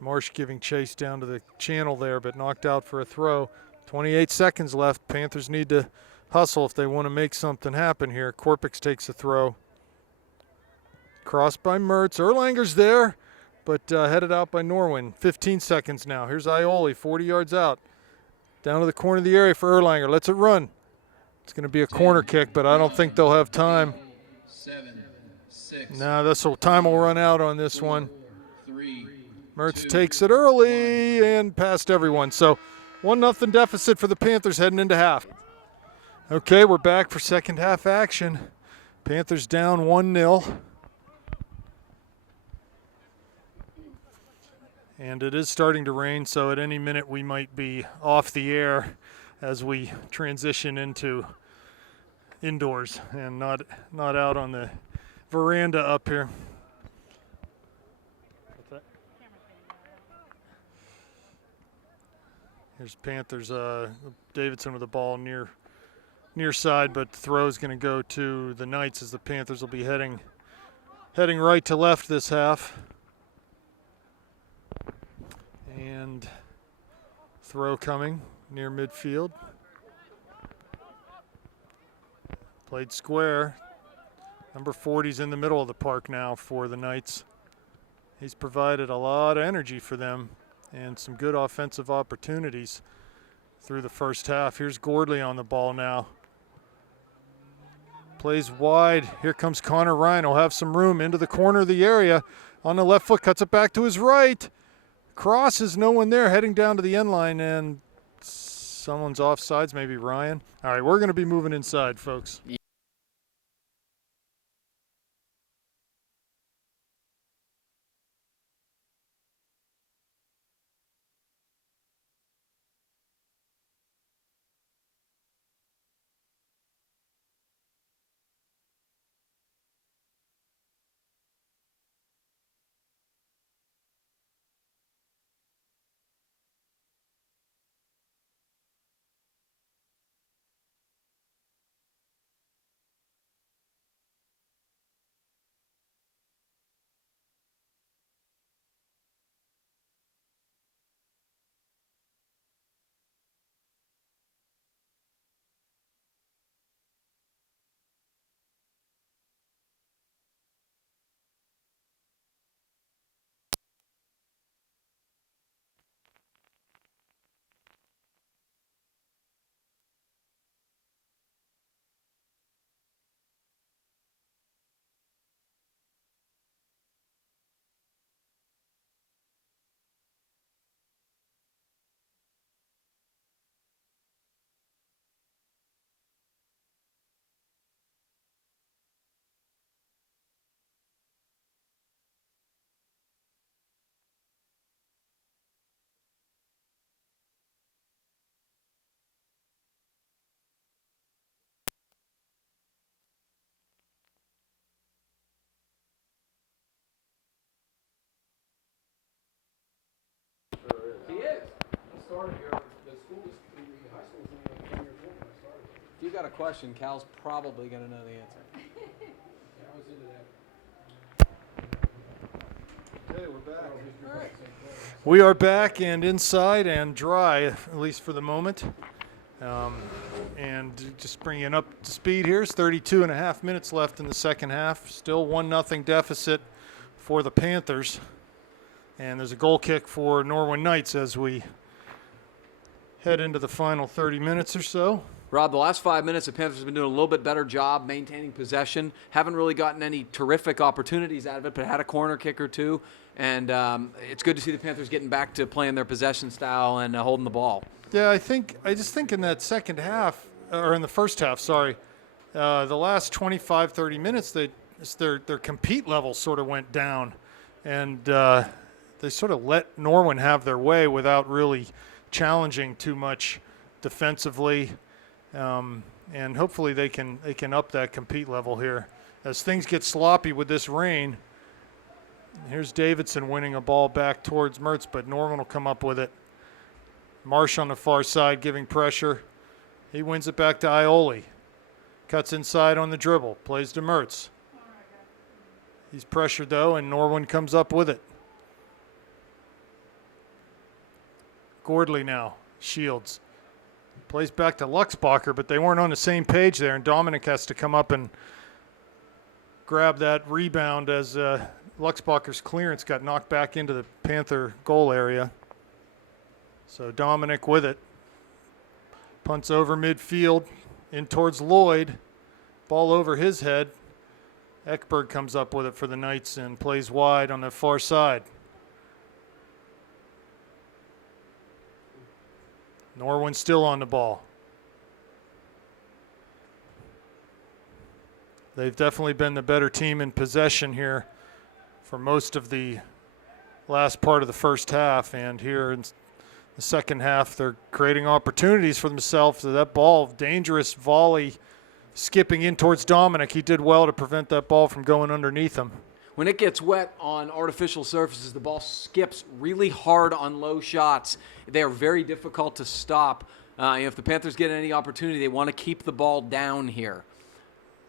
Marsh giving chase down to the channel there, but knocked out for a throw. 28 seconds left. Panthers need to hustle if they want to make something happen here. Korpix takes a throw. Crossed by Mertz. Erlanger's there, but headed out by Norwin. 15 seconds now. Here's Ioli, 40 yards out. Down to the corner of the area for Erlanger. Lets it run. It's going to be a corner kick, but I don't think they'll have time. 7, 6. No, time will run out on this one. Mertz takes it early and past everyone. So 1-0 deficit for the Panthers heading into half. Okay, we're back for second half action. Panthers down 1-0. And it is starting to rain, so at any minute we might be off the air as we transition into indoors and not out on the veranda up here. What's that? Here's Panthers. Davidson with the ball near side, but the throw is going to go to the Knights as the Panthers will be heading right to left this half. And throw coming near midfield. Played square. Number 40's in the middle of the park now for the Knights. He's provided a lot of energy for them and some good offensive opportunities through the first half. Here's Gordley on the ball now. Plays wide. Here comes Connor Ryan. He'll have some room into the corner of the area. On the left foot, cuts it back to his right. Crosses, no one there, heading down to the end line, and someone's offsides, maybe Ryan. All right, we're going to be moving inside, folks. He is. I started here. The school is, the high school is only like 10 years old when I started. If you got a question, Cal's probably going to know the answer. Yeah, I was into that. Okay, we're back. All right. We are back and inside and dry, at least for the moment. And just bringing up to speed here, 32 and a half minutes left in the second half. Still 1-0 deficit for the Panthers. And there's a goal kick for Norwin Knights as we head into the final 30 minutes or so. Rob, the last 5 minutes, the Panthers have been doing a little bit better job maintaining possession. Haven't really gotten any terrific opportunities out of it, but had a corner kick or two. And it's good to see the Panthers getting back to playing their possession style and holding the ball. Yeah, I just think in that second half, or in the first half, sorry, the last 25, 30 minutes, their compete level sort of went down. And they sort of let Norwin have their way without really challenging too much defensively. And hopefully they can up that compete level here. As things get sloppy with this rain, here's Davidson winning a ball back towards Mertz, but Norwin will come up with it. Marsh on the far side giving pressure. He wins it back to Ioli. Cuts inside on the dribble. Plays to Mertz. He's pressured though, and Norwin comes up with it. Gordley now. Shields. Plays back to Luxbacher, but they weren't on the same page there, and Dominic has to come up and grab that rebound as Luxbacher's clearance got knocked back into the Panther goal area. So Dominic with it. Punts over midfield, in towards Lloyd. Ball over his head. Ekberg comes up with it for the Knights and plays wide on the far side. Norwin still on the ball. They've definitely been the better team in possession here for most of the last part of the first half, and here in the second half they're creating opportunities for themselves. So that ball, dangerous volley, skipping in towards Dominic. He did well to prevent that ball from going underneath him. When it gets wet on artificial surfaces, the ball skips really hard on low shots. They are very difficult to stop. If the Panthers get any opportunity, they want to keep the ball down here.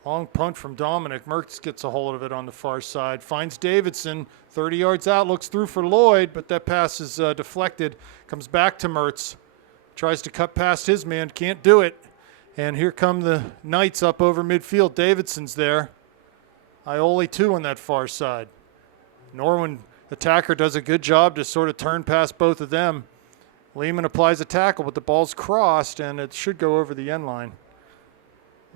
Long punt from Dominic. Mertz gets a hold of it on the far side. Finds Davidson. 30 yards out. Looks through for Lloyd, but that pass is deflected. Comes back to Mertz. Tries to cut past his man. Can't do it. And here come the Knights up over midfield. Davidson's there. Ioli too on that far side. Norwin, attacker, does a good job to sort of turn past both of them. Lehman applies a tackle, but the ball's crossed, and it should go over the end line.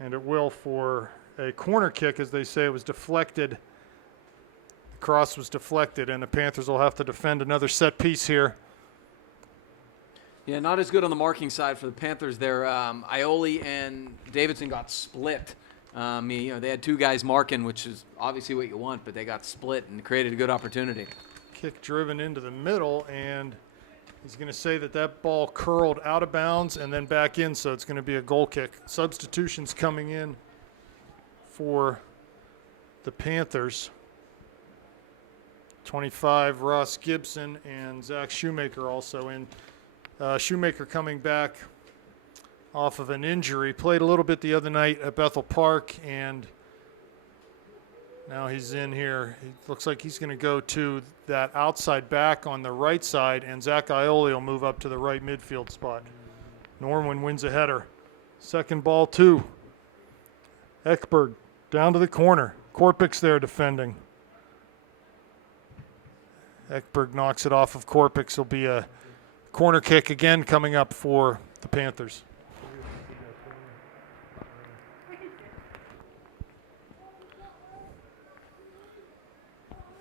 And it will for a corner kick, as they say. It was deflected. The cross was deflected, and the Panthers will have to defend another set piece here. Yeah, not as good on the marking side for the Panthers there. Ioli and Davidson got split. They had two guys marking, which is obviously what you want, but they got split and created a good opportunity. Kick driven into the middle, and he's going to say that ball curled out of bounds and then back in, so it's going to be a goal kick. Substitutions coming in for the Panthers. 25, Ross Gibson, and Zach Shoemaker also in. Shoemaker coming back off of an injury. Played a little bit the other night at Bethel Park, and now he's in here. It looks like he's going to go to that outside back on the right side, and Zach Ioli will move up to the right midfield spot. Norwin wins a header. Second ball, 2. Ekberg down to the corner. Korpik's there defending. Ekberg knocks it off of Korpik. Will be a corner kick again coming up for the Panthers.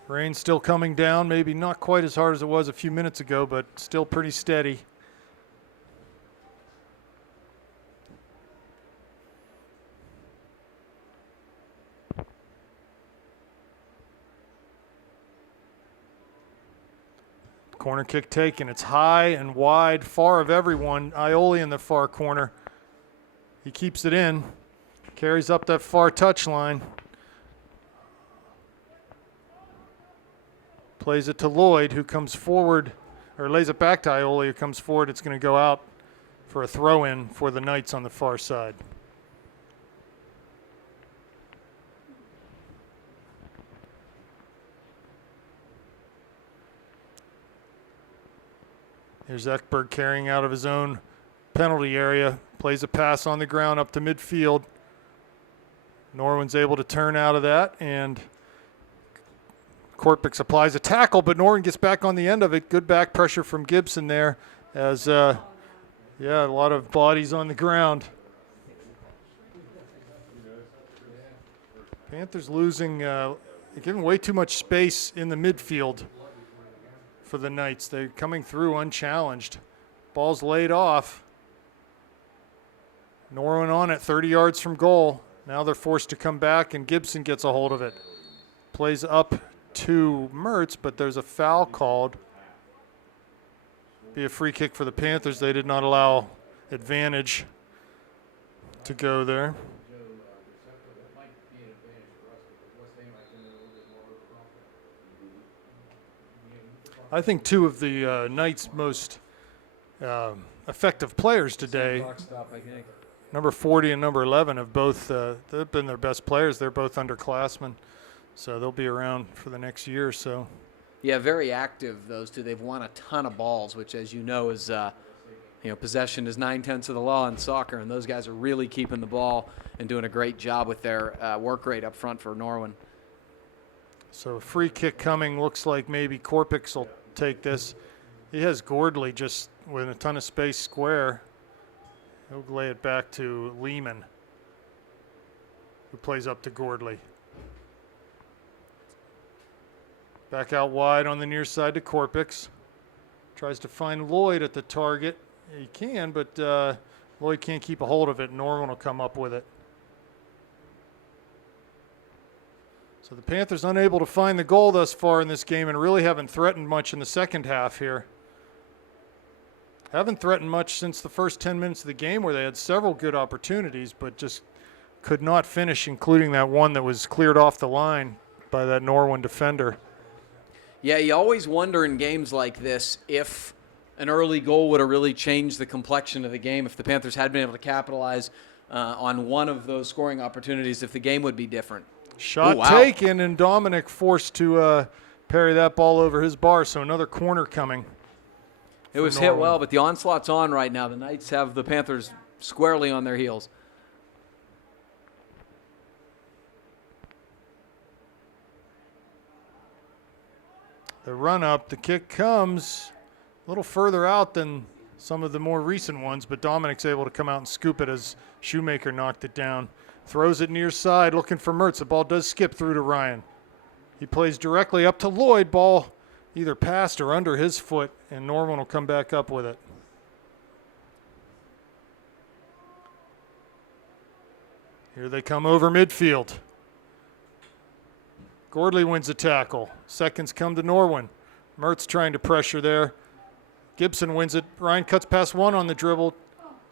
Rain still coming down, maybe not quite as hard as it was a few minutes ago, but still pretty steady. Corner kick taken. It's high and wide, far of everyone. Ioli in the far corner. He keeps it in, carries up that far touchline. Plays it to Lloyd, who comes forward, or lays it back to Ioli, who comes forward. It's going to go out for a throw-in for the Knights on the far side. Here's Ekberg carrying out of his own penalty area. plays a pass on the ground up to midfield. Norwin's able to turn out of that, and Korpik applies a tackle, but Norwin gets back on the end of it. Good back pressure from Gibson there as, yeah, a lot of bodies on the ground. Panthers losing, giving way too much space in the midfield for the Knights. They're coming through unchallenged. Ball's laid off. Norwin on it, 30 yards from goal. Now they're forced to come back, and Gibson gets a hold of it. Plays up to Mertz, but there's a foul called. Be a free kick for the Panthers. They did not allow advantage to go there. I think two of the Knights' most effective players today, number 40 and number 11, have both they've been their best players. They're both underclassmen, so they'll be around for the next year or so. Yeah, very active, those two. They've won a ton of balls, which, as you know, is possession is 9/10 of the law in soccer, and those guys are really keeping the ball and doing a great job with their work rate up front for Norwin. So a free kick coming. Looks like maybe Korpik will take this. He has Gordley just with a ton of space square. He'll lay it back to Lehman, who plays up to Gordley. Back out wide on the near side to Korpik. Tries to find Lloyd at the target. He can, but Lloyd can't keep a hold of it. Norwin will come up with it. So the Panthers unable to find the goal thus far in this game and really haven't threatened much in the second half here. Haven't threatened much since the first 10 minutes of the game where they had several good opportunities but just could not finish, including that one that was cleared off the line by that Norwin defender. Yeah, you always wonder in games like this if an early goal would have really changed the complexion of the game, if the Panthers had been able to capitalize on one of those scoring opportunities, if the game would be different. Shot taken, and Dominic forced to parry that ball over his bar, so another corner coming. It was hit well, but the onslaught's on right now. The Knights have the Panthers squarely on their heels. The run up, the kick comes a little further out than some of the more recent ones, but Dominic's able to come out and scoop it as Shoemaker knocked it down. Throws it near side, looking for Mertz. The ball does skip through to Ryan. He plays directly up to Lloyd. Ball either past or under his foot, and Norwin will come back up with it. Here they come over midfield. Gordley wins a tackle. Seconds come to Norwin. Mertz trying to pressure there. Gibson wins it. Ryan cuts past one on the dribble.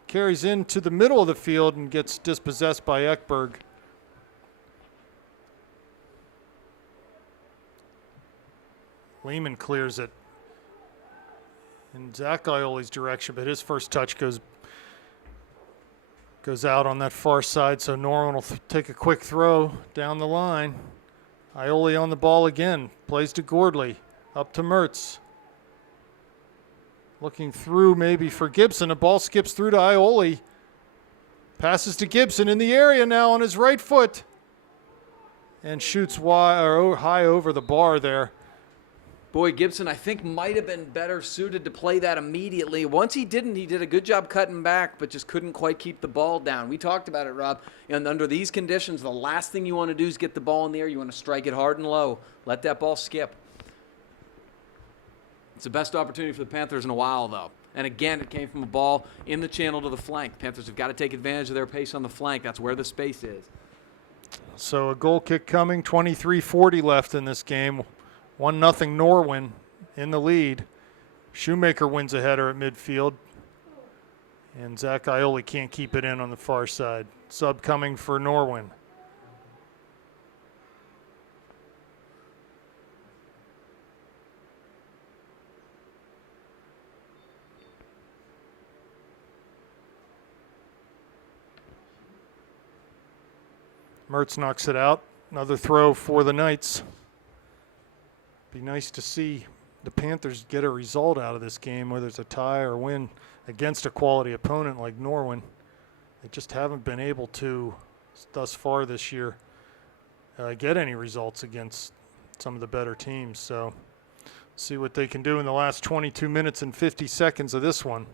Carries into the middle of the field and gets dispossessed by Ekberg. Lehman clears it in Zach Ioli's direction, but his first touch goes out on that far side, so Norwin will take a quick throw down the line. Ioli on the ball again, plays to Gordley, up to Mertz. Looking through maybe for Gibson. A ball skips through to Ioli. Passes to Gibson in the area now on his right foot. And shoots wide, or high over the bar there. Boy, Gibson, I think, might have been better suited to play that immediately. Once he didn't, he did a good job cutting back, but just couldn't quite keep the ball down. We talked about it, Rob. And under these conditions, the last thing you want to do is get the ball in the air. You want to strike it hard and low. Let that ball skip. It's the best opportunity for the Panthers in a while, though. And again, it came from a ball in the channel to the flank. Panthers have got to take advantage of their pace on the flank. That's where the space is. So a goal kick coming, 23:40 left in this game. 1-0 Norwin in the lead. Shoemaker wins a header at midfield. And Zach Ioli can't keep it in on the far side. Sub coming for Norwin. Mertz knocks it out. Another throw for the Knights. Be nice to see the Panthers get a result out of this game, whether it's a tie or win against a quality opponent like Norwin. They just haven't been able to, thus far this year, get any results against some of the better teams. So see what they can do in the last 22 minutes and 50 seconds of this one.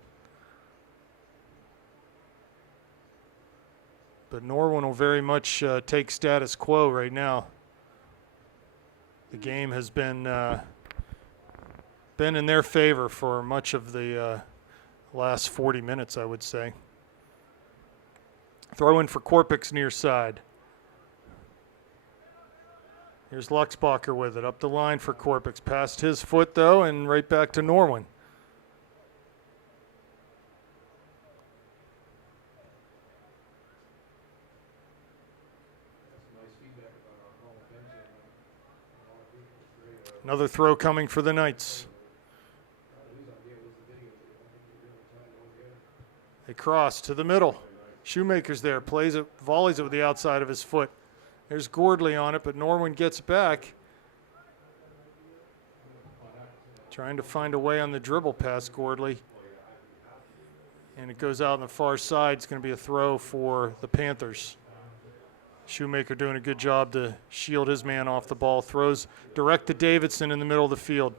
But Norwin will very much take status quo right now. The game has been in their favor for much of the last 40 minutes, I would say. Throw in for Korpik's near side. Here's Luxbacher with it. Up the line for Korpik's. Past his foot, though, and right back to Norwin. Another throw coming for the Knights. They cross to the middle. Shoemaker's there, plays it, volleys it with the outside of his foot. There's Gordley on it, but Norwin gets back. Trying to find a way on the dribble past Gordley. And it goes out on the far side. It's going to be a throw for the Panthers. Shoemaker doing a good job to shield his man off the ball. Throws direct to Davidson in the middle of the field.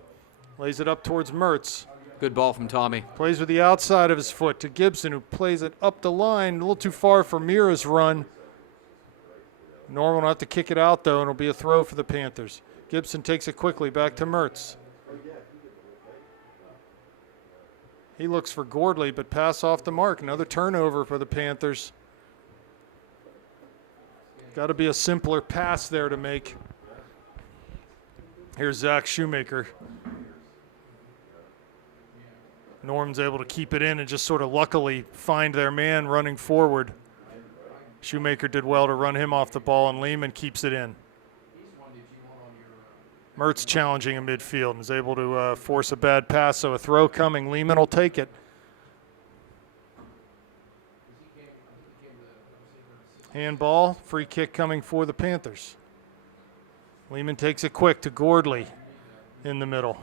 Lays it up towards Mertz. Good ball from Tommy. Plays with the outside of his foot to Gibson, who plays it up the line. A little too far for Mira's run. Norwin will have to kick it out, though, and it'll be a throw for the Panthers. Gibson takes it quickly back to Mertz. He looks for Gordley, but pass off the mark. Another turnover for the Panthers. Got to be a simpler pass there to make. Here's Zach Shoemaker. Norm's able to keep it in and just sort of luckily find their man running forward. Shoemaker did well to run him off the ball, and Lehman keeps it in. Mertz challenging in midfield and is able to force a bad pass, so a throw coming. Lehman will take it. Handball, free kick coming for the Panthers. Lehman takes it quick to Gordley in the middle.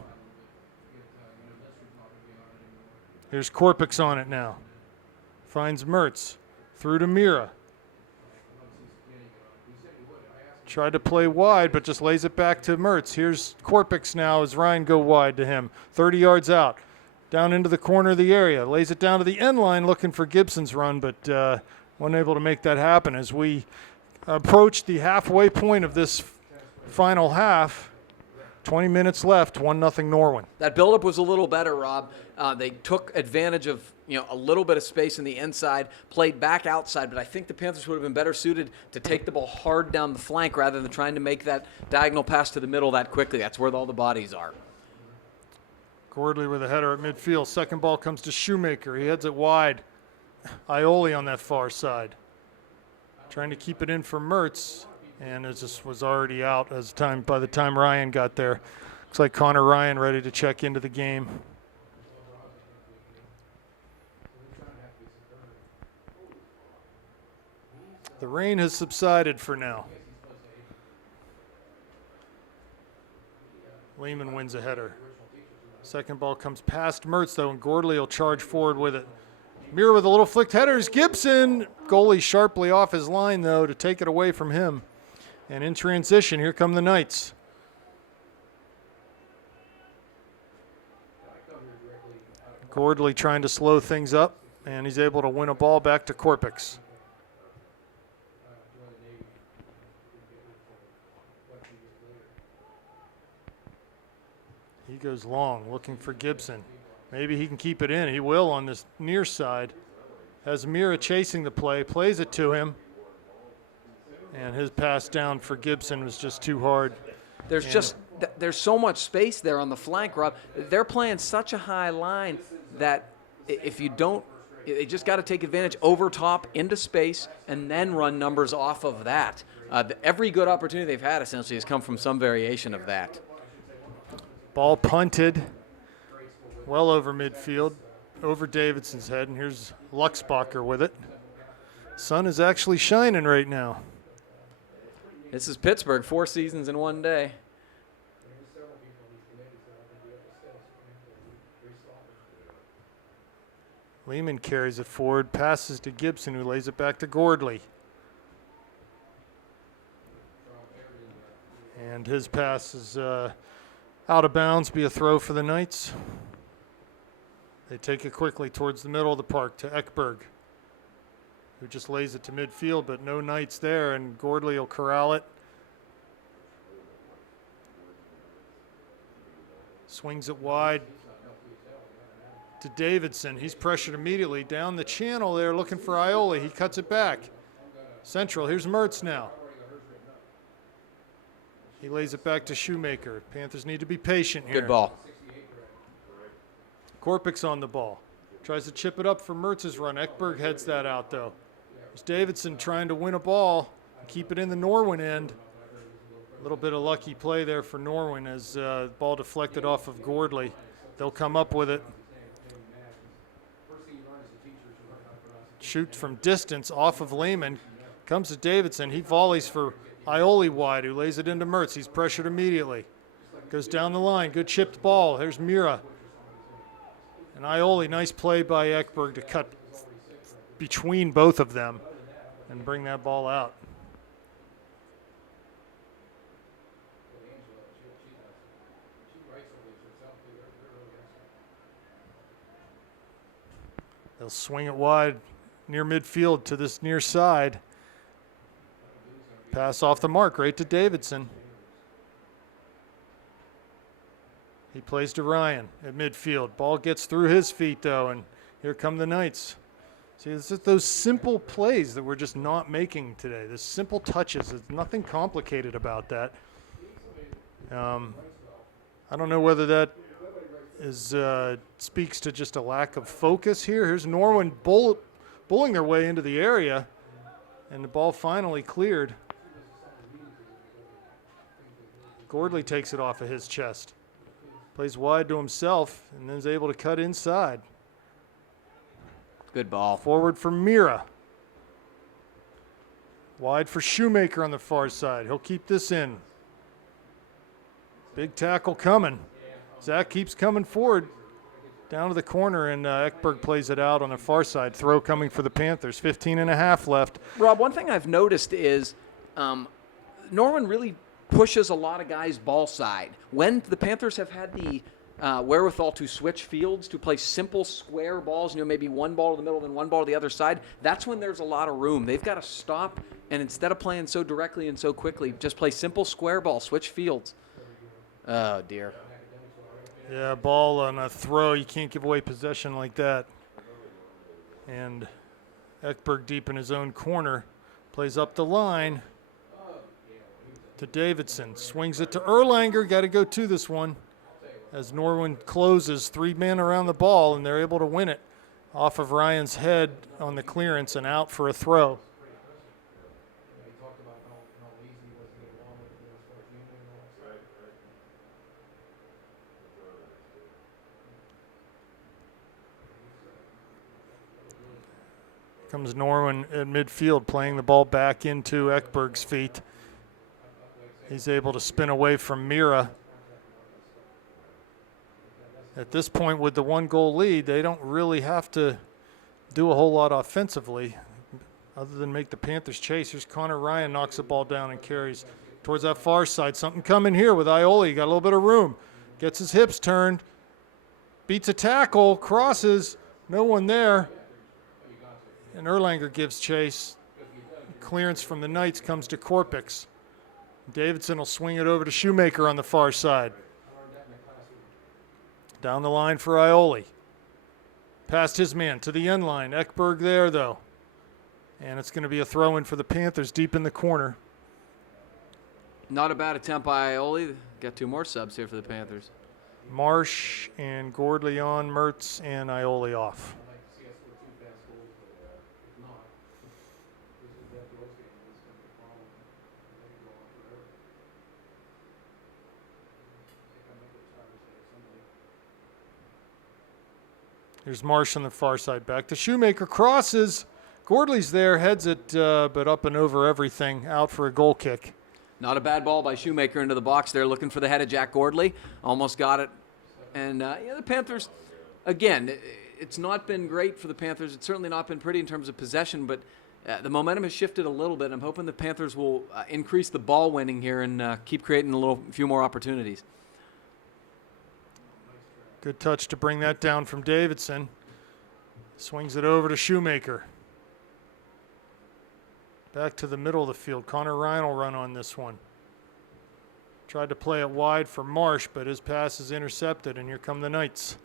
Here's Korpik's on it now. Finds Mertz. Through to Mira. Tried to play wide, but just lays it back to Mertz. Here's Korpik's now as Ryan go wide to him. 30 yards out. Down into the corner of the area. Lays it down to the end line looking for Gibson's run, but wasn't able to make that happen as we approach the halfway point of this final half. 20 minutes left, 1-0 Norwin. That buildup was a little better, Rob. They took advantage of a little bit of space in the inside, played back outside, but I think the Panthers would have been better suited to take the ball hard down the flank rather than trying to make that diagonal pass to the middle that quickly. That's where all the bodies are. Gordley with a header at midfield. Second ball comes to Shoemaker. He heads it wide. Ioli on that far side. Trying to keep it in for Mertz. And it just was already out by the time Ryan got there. Looks like Connor Ryan ready to check into the game. The rain has subsided for now. Lehman wins a header. Second ball comes past Mertz, though, and Gordley will charge forward with it. Mira with a little flicked headers. Gibson, goalie sharply off his line, though, to take it away from him. And in transition, here come the Knights. Gordley trying to slow things up, and he's able to win a ball back to Korpik's. He goes long, looking for Gibson. Maybe he can keep it in. He will on this near side. Has Mira chasing the play, plays it to him. And his pass down for Gibson was just too hard. There's so much space there on the flank, Rob. They're playing such a high line that if you don't, they just got to take advantage over top into space and then run numbers off of that. Every good opportunity they've had essentially has come from some variation of that. Ball punted well over midfield, over Davidson's head, and here's Luxbacher with it. Sun is actually shining right now. This is Pittsburgh, 4 seasons in one day. Lehman carries it forward, passes to Gibson, who lays it back to Gordley. And his pass is out of bounds, be a throw for the Knights. They take it quickly towards the middle of the park to Ekberg, who just lays it to midfield, but no Knights there, and Gordley will corral it. Swings it wide to Davidson. He's pressured immediately down the channel there, looking for Ioli. He cuts it back. Central, here's Mertz now. He lays it back to Shoemaker. Panthers need to be patient here. Good ball. Korpik's on the ball. Tries to chip it up for Mertz's run. Ekberg heads that out, though. There's Davidson trying to win a ball and keep it in the Norwin end. A little bit of lucky play there for Norwin as the ball deflected off of Gordley. They'll come up with it. Shoot from distance off of Lehman. Comes to Davidson. He volleys for Ioli wide, who lays it into Mertz. He's pressured immediately. Goes down the line. Good chipped ball. There's Mira. And Ioli, nice play by Ekberg to cut between both of them and bring that ball out. They'll swing it wide near midfield to this near side. Pass off the mark right to Davidson. He plays to Ryan at midfield. Ball gets through his feet, though, and here come the Knights. See, it's just those simple plays that we're just not making today. The simple touches. There's nothing complicated about that. I don't know whether that is speaks to just a lack of focus here. Here's Norwin bullying their way into the area, and the ball finally cleared. Gordley takes it off of his chest. Plays wide to himself and then is able to cut inside. Good ball. Forward for Mira. Wide for Shoemaker on the far side. He'll keep this in. Big tackle coming. Zach keeps coming forward down to the corner, and Ekberg plays it out on the far side. Throw coming for the Panthers. 15 and a half left. Rob, one thing I've noticed is Norwin really pushes a lot of guys ball side. When the Panthers have had the wherewithal to switch fields, to play simple square balls, maybe one ball to the middle and one ball to the other side, that's when there's a lot of room. They've got to stop, and instead of playing so directly and so quickly, just play simple square ball, switch fields. Oh, dear. Yeah, ball on a throw. You can't give away possession like that. And Ekberg deep in his own corner. Plays up the line to Davidson. Swings it to Erlanger. Got to go to this one. As Norwin closes, 3 men around the ball, and they're able to win it off of Ryan's head on the clearance and out for a throw. Comes Norwin at midfield, playing the ball back into Ekberg's feet. He's able to spin away from Mira. At this point, with the 1-goal lead, they don't really have to do a whole lot offensively other than make the Panthers chase. Here's Connor Ryan, knocks the ball down and carries towards that far side. Something coming here with Ioli. Got a little bit of room. Gets his hips turned. Beats a tackle. Crosses. No one there. And Erlanger gives chase. Clearance from the Knights comes to Korpik. Davidson will swing it over to Shoemaker on the far side. Down the line for Ioli. Past his man to the end line. Ekberg there, though. And it's going to be a throw-in for the Panthers deep in the corner. Not a bad attempt by Ioli. Got 2 more subs here for the Panthers. Marsh and Gordley on, Mertz and Ioli off. Here's Marsh on the far side. Back to Shoemaker. Crosses. Gordley's there. Heads it, but up and over everything. Out for a goal kick. Not a bad ball by Shoemaker into the box there, looking for the head of Jack Gordley. Almost got it. And the Panthers, again, it's not been great for the Panthers. It's certainly not been pretty in terms of possession, but the momentum has shifted a little bit. I'm hoping the Panthers will increase the ball winning here and keep creating few more opportunities. Good touch to bring that down from Davidson. Swings it over to Shoemaker. Back to the middle of the field. Connor Ryan will run on this one. Tried to play it wide for Marsh, but his pass is intercepted, and here come the Knights.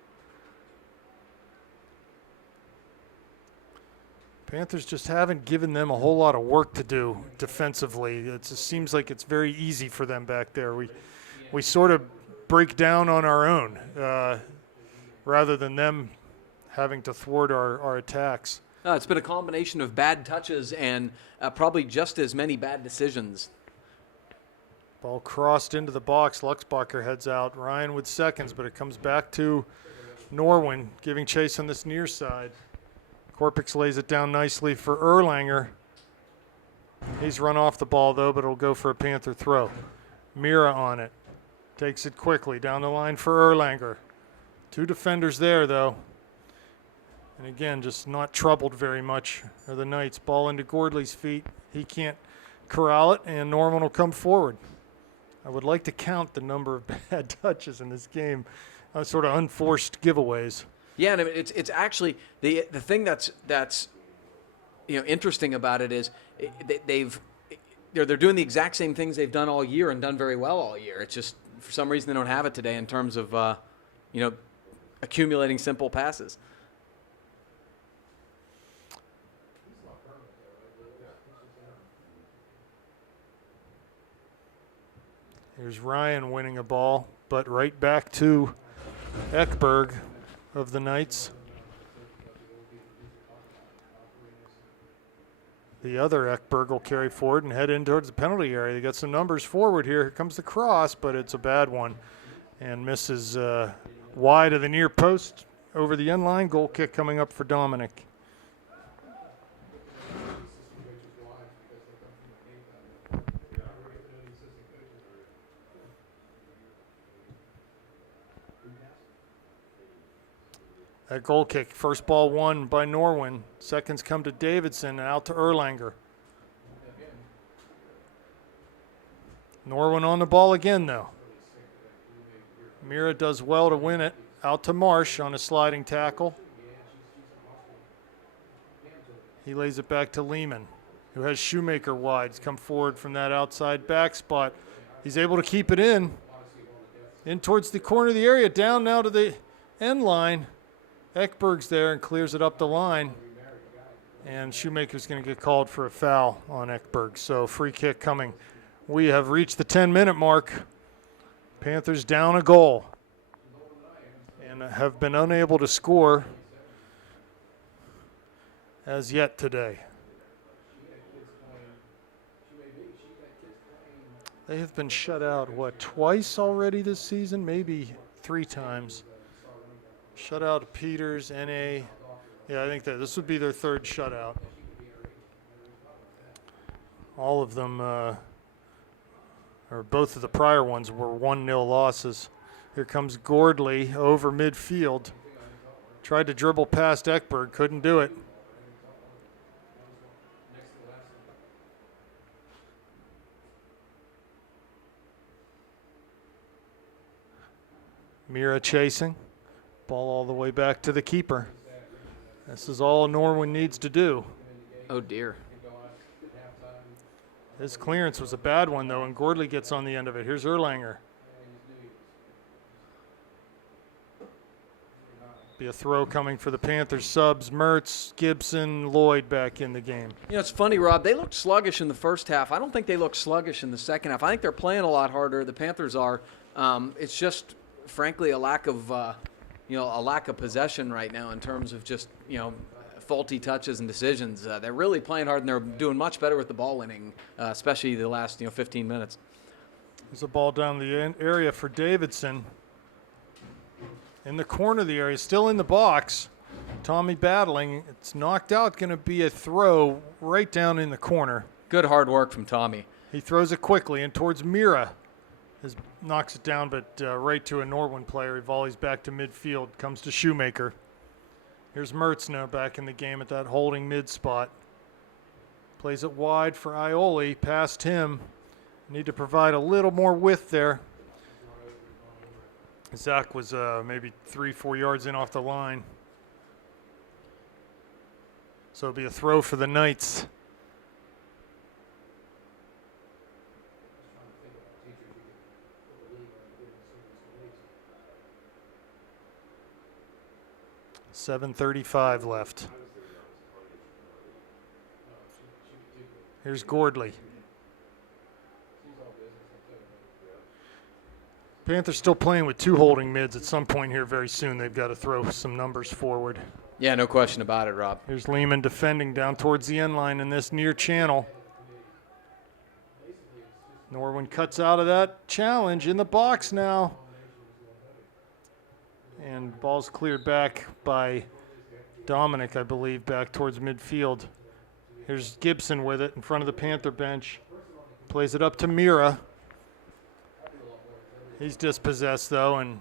Panthers just haven't given them a whole lot of work to do defensively. It just seems like it's very easy for them back there. We sort of break down on our own rather than them having to thwart our attacks. It's been a combination of bad touches and probably just as many bad decisions. Ball crossed into the box. Luxbacher heads out. Ryan with seconds, but it comes back to Norwin giving chase on this near side. Korpix lays it down nicely for Erlanger. He's run off the ball, though, but it'll go for a Panther throw. Mira on it. Takes it quickly down the line for Erlanger. Two defenders there, though. And again, just not troubled very much are the Knights. Ball into Gordley's feet. He can't corral it, and Norman will come forward. I would like to count the number of bad touches in this game, sort of unforced giveaways. Yeah, and it's actually the thing that's interesting about it is they're doing the exact same things they've done all year and done very well all year. It's just for some reason they don't have it today in terms of accumulating simple passes. Here's Ryan winning a ball, but right back to Ekberg of the Knights. The other Ekberg will carry forward and head in towards the penalty area. They got some numbers forward here. Here comes the cross, but it's a bad one and misses wide of the near post over the end line. Goal kick coming up for Dominic. That goal kick, first ball won by Norwin. Seconds come to Davidson and out to Erlanger. Norwin on the ball again, though. Mira does well to win it. Out to Marsh on a sliding tackle. He lays it back to Lehman, who has Shoemaker wide. He's come forward from that outside back spot. He's able to keep it in towards the corner of the area, down now to the end line. Ekberg's there and clears it up the line. And Shoemaker's going to get called for a foul on Ekberg. So free kick coming. We have reached the 10-minute mark. Panthers down a goal and have been unable to score as yet today. They have been shut out, twice already this season? Maybe 3 times. Shutout Peters, NA. Yeah, I think that this would be their 3rd shutout. All of them, or both of the prior ones, were 1-0 losses. Here comes Gordley over midfield. Tried to dribble past Ekberg, couldn't do it. Mira chasing. Ball all the way back to the keeper. This is all Norwin needs to do. Oh, dear. His clearance was a bad one, though, and Gordley gets on the end of it. Here's Erlanger. Be a throw coming for the Panthers subs. Mertz, Gibson, Lloyd back in the game. It's funny, Rob. They looked sluggish in the first half. I don't think they look sluggish in the second half. I think they're playing a lot harder. The Panthers are. It's just, frankly, a lack of possession right now in terms of just, faulty touches and decisions. They're really playing hard, and they're doing much better with the ball winning, especially the last, 15 minutes. There's a ball down the area for Davidson. In the corner of the area, still in the box. Tommy battling. It's knocked out, going to be a throw right down in the corner. Good hard work from Tommy. He throws it quickly in towards Mira. Knocks it down, but right to a Norwin player. He volleys back to midfield, comes to Shoemaker. Here's Mertz now back in the game at that holding mid spot. Plays it wide for Ioli, past him. Need to provide a little more width there. Zach was maybe 3-4 yards in off the line. So it'll be a throw for the Knights. .7:35 left. Here's Gordley. Panthers still playing with 2 holding mids. At some point here very soon, they've got to throw some numbers forward. Yeah, no question about it, Rob. Here's Lehman defending down towards the end line in this near channel. Norwin cuts out of that challenge in the box now. And ball's cleared back by Dominic, I believe, back towards midfield. Here's Gibson with it in front of the Panther bench. Plays it up to Mira. He's dispossessed, though, and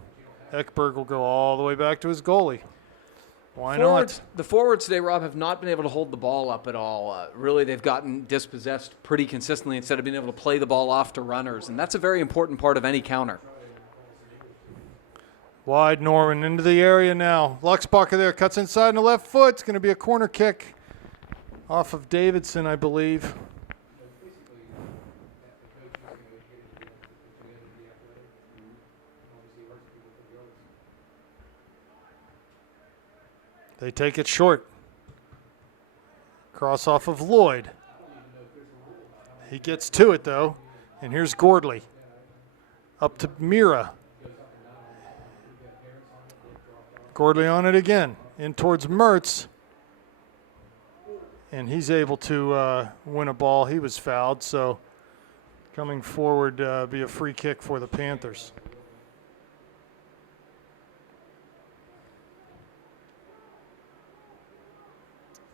Ekberg will go all the way back to his goalie. Why not? The forwards today, Rob, have not been able to hold the ball up at all. Really, they've gotten dispossessed pretty consistently instead of being able to play the ball off to runners, and that's a very important part of any counter. Wide Norwin into the area now. Luxbacher there, cuts inside on the left foot. It's going to be a corner kick off of Davidson, I believe. They take it short. Cross off of Lloyd. He gets to it, though. And here's Gordley. Up to Mira. Gordley on it again. In towards Mertz. And he's able to win a ball. He was fouled, so coming forward be a free kick for the Panthers.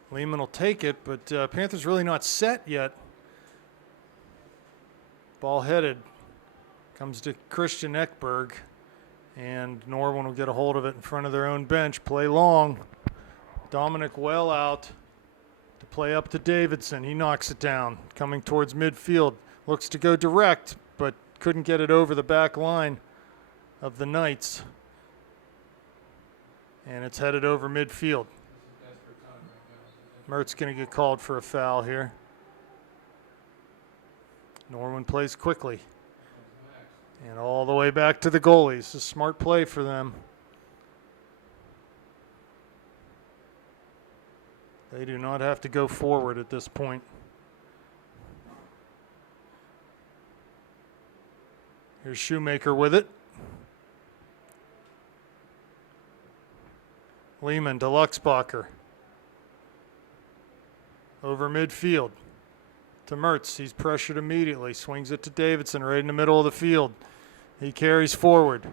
Lehman will take it, but Panthers really not set yet. Ball headed. Comes to Christian Ekberg. And Norwin will get a hold of it in front of their own bench. Play long. Dominic well out to play up to Davidson. He knocks it down. Coming towards midfield. Looks to go direct, but couldn't get it over the back line of the Knights. And it's headed over midfield. Mertz going to get called for a foul here. Norwin plays quickly. And all the way back to the goalies. A smart play for them. They do not have to go forward at this point. Here's Shoemaker with it. Lehman to Luxbacher. Over midfield to Mertz. He's pressured immediately. Swings it to Davidson right in the middle of the field. He carries forward.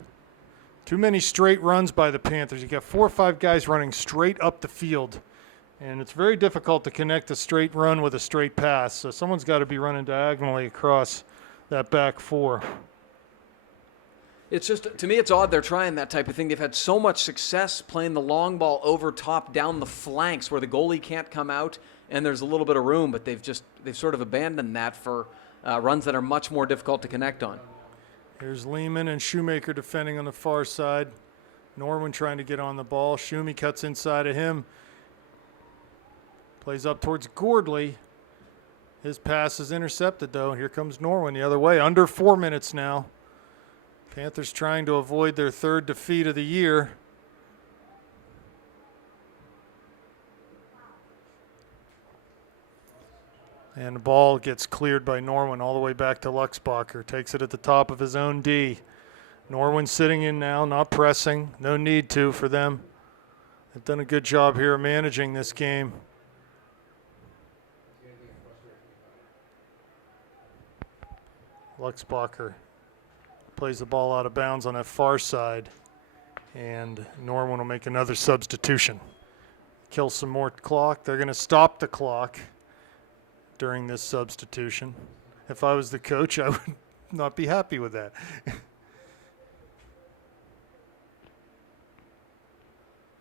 Too many straight runs by the Panthers. You got 4 or 5 guys running straight up the field. And it's very difficult to connect a straight run with a straight pass. So someone's got to be running diagonally across that back 4. It's just, to me, it's odd they're trying that type of thing. They've had so much success playing the long ball over top down the flanks where the goalie can't come out and there's a little bit of room, but they've sort of abandoned that for runs that are much more difficult to connect on. Here's Lehman and Shoemaker defending on the far side. Norwin trying to get on the ball. Schumi cuts inside of him. Plays up towards Gordley. His pass is intercepted, though. Here comes Norwin the other way. Under 4 minutes now. Panthers trying to avoid their 3rd defeat of the year. And the ball gets cleared by Norwin all the way back to Luxbacher. Takes it at the top of his own D. Norwin sitting in now, not pressing. No need to for them. They've done a good job here of managing this game. Luxbacher plays the ball out of bounds on that far side. And Norwin will make another substitution. Kill some more clock. They're going to stop the clock during this substitution. If I was the coach, I would not be happy with that.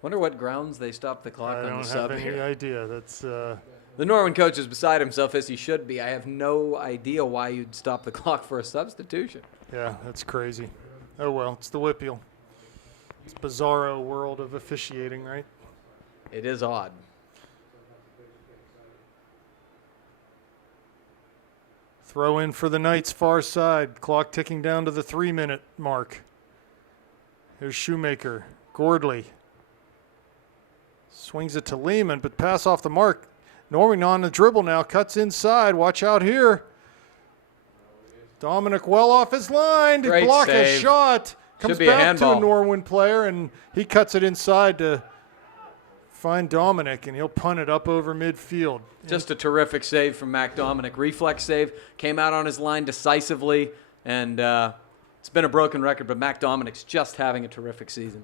Wonder what grounds they stopped the clock I on don't the have sub any here. idea. That's The Norwin coach is beside himself, as he should be. I have no idea why you'd stop the clock for a substitution. yeah, that's crazy. Oh well, it's the Whippeal. It's bizarro world of officiating, right? It is odd. Throw in for the Knights far side. Clock ticking down to the 3-minute mark. Here's Shoemaker. Gordley. Swings it to Lehman, but pass off the mark. Norwin on the dribble now. Cuts inside. Watch out here. Dominic well off his line to Great block a save. shot. Comes Should be a back to a handball. Norwin player, and he cuts it inside to find Dominic, and he'll punt it up over midfield. Just a terrific save from Mac Dominic. Reflex save, came out on his line decisively, and it's been a broken record, but Mac Dominic's just having a terrific season.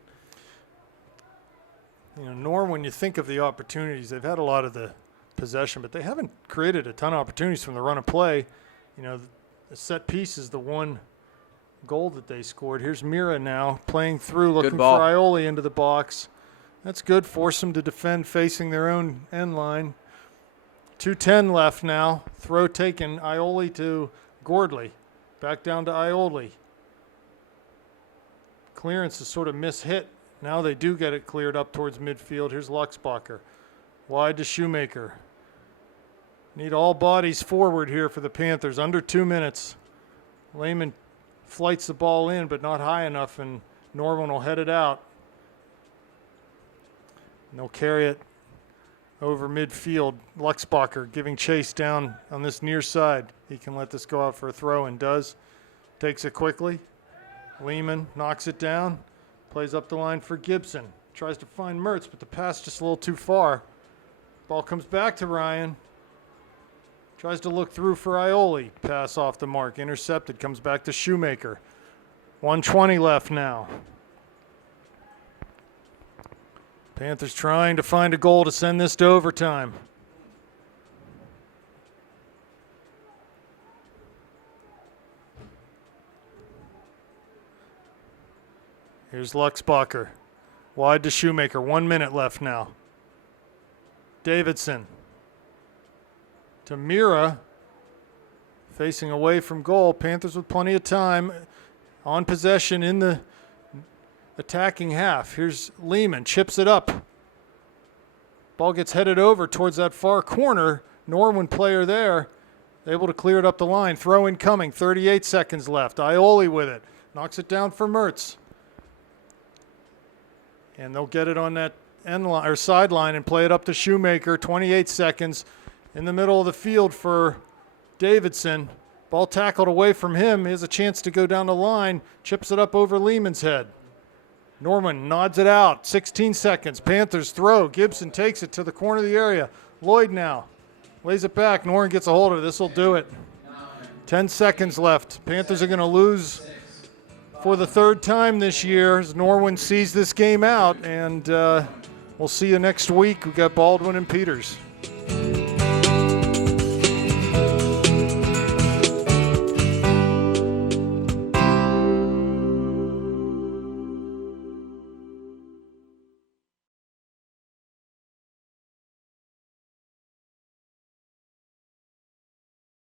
You know, Norm, when you think of the opportunities, they've had a lot of the possession, but they haven't created a ton of opportunities from the run of play. You know, the set piece is the one goal that they scored. Here's Mira now playing through, looking for ball. Ioli into the box. That's good. Force them to defend facing their own end line. 2:10 left now. Throw taken. Ioli to Gordley. Back down to Ioli. Clearance is sort of mishit. Now they do get it cleared up towards midfield. Here's Luxbacher. Wide to Shoemaker. Need all bodies forward here for the Panthers. Under 2 minutes. Lehman flights the ball in, but not high enough, and Norwin will head it out. And they'll carry it over midfield. Luxbacher giving chase down on this near side. He can let this go out for a throw and does. Takes it quickly. Lehman knocks it down. Plays up the line for Gibson. Tries to find Mertz, but the pass just a little too far. Ball comes back to Ryan. Tries to look through for Ioli. Pass off the mark. Intercepted. Comes back to Shoemaker. 1:20 left now. Panthers trying to find a goal to send this to overtime. Here's Luxbacher. Wide to Shoemaker. 1 minute left now. Davidson. To Mira. Facing away from goal. Panthers with plenty of time. On possession in the attacking half. Here's Lehman. Chips it up. Ball gets headed over towards that far corner. Norwin player there. Able to clear it up the line. Throw in coming. 38 seconds left. Ioli with it. Knocks it down for Mertz. And they'll get it on that end line or sideline and play it up to Shoemaker. 28 seconds in the middle of the field for Davidson. Ball tackled away from him. He has a chance to go down the line. Chips it up over Lehman's head. Norman nods it out. 16 seconds. Panthers throw. Gibson takes it to the corner of the area. Lloyd now lays it back. Norman gets a hold of it. This will do it. 10 seconds left. Panthers are going to lose for the third time this year as Norwin sees this game out. And we'll see you next week. We've got Baldwin and Peters.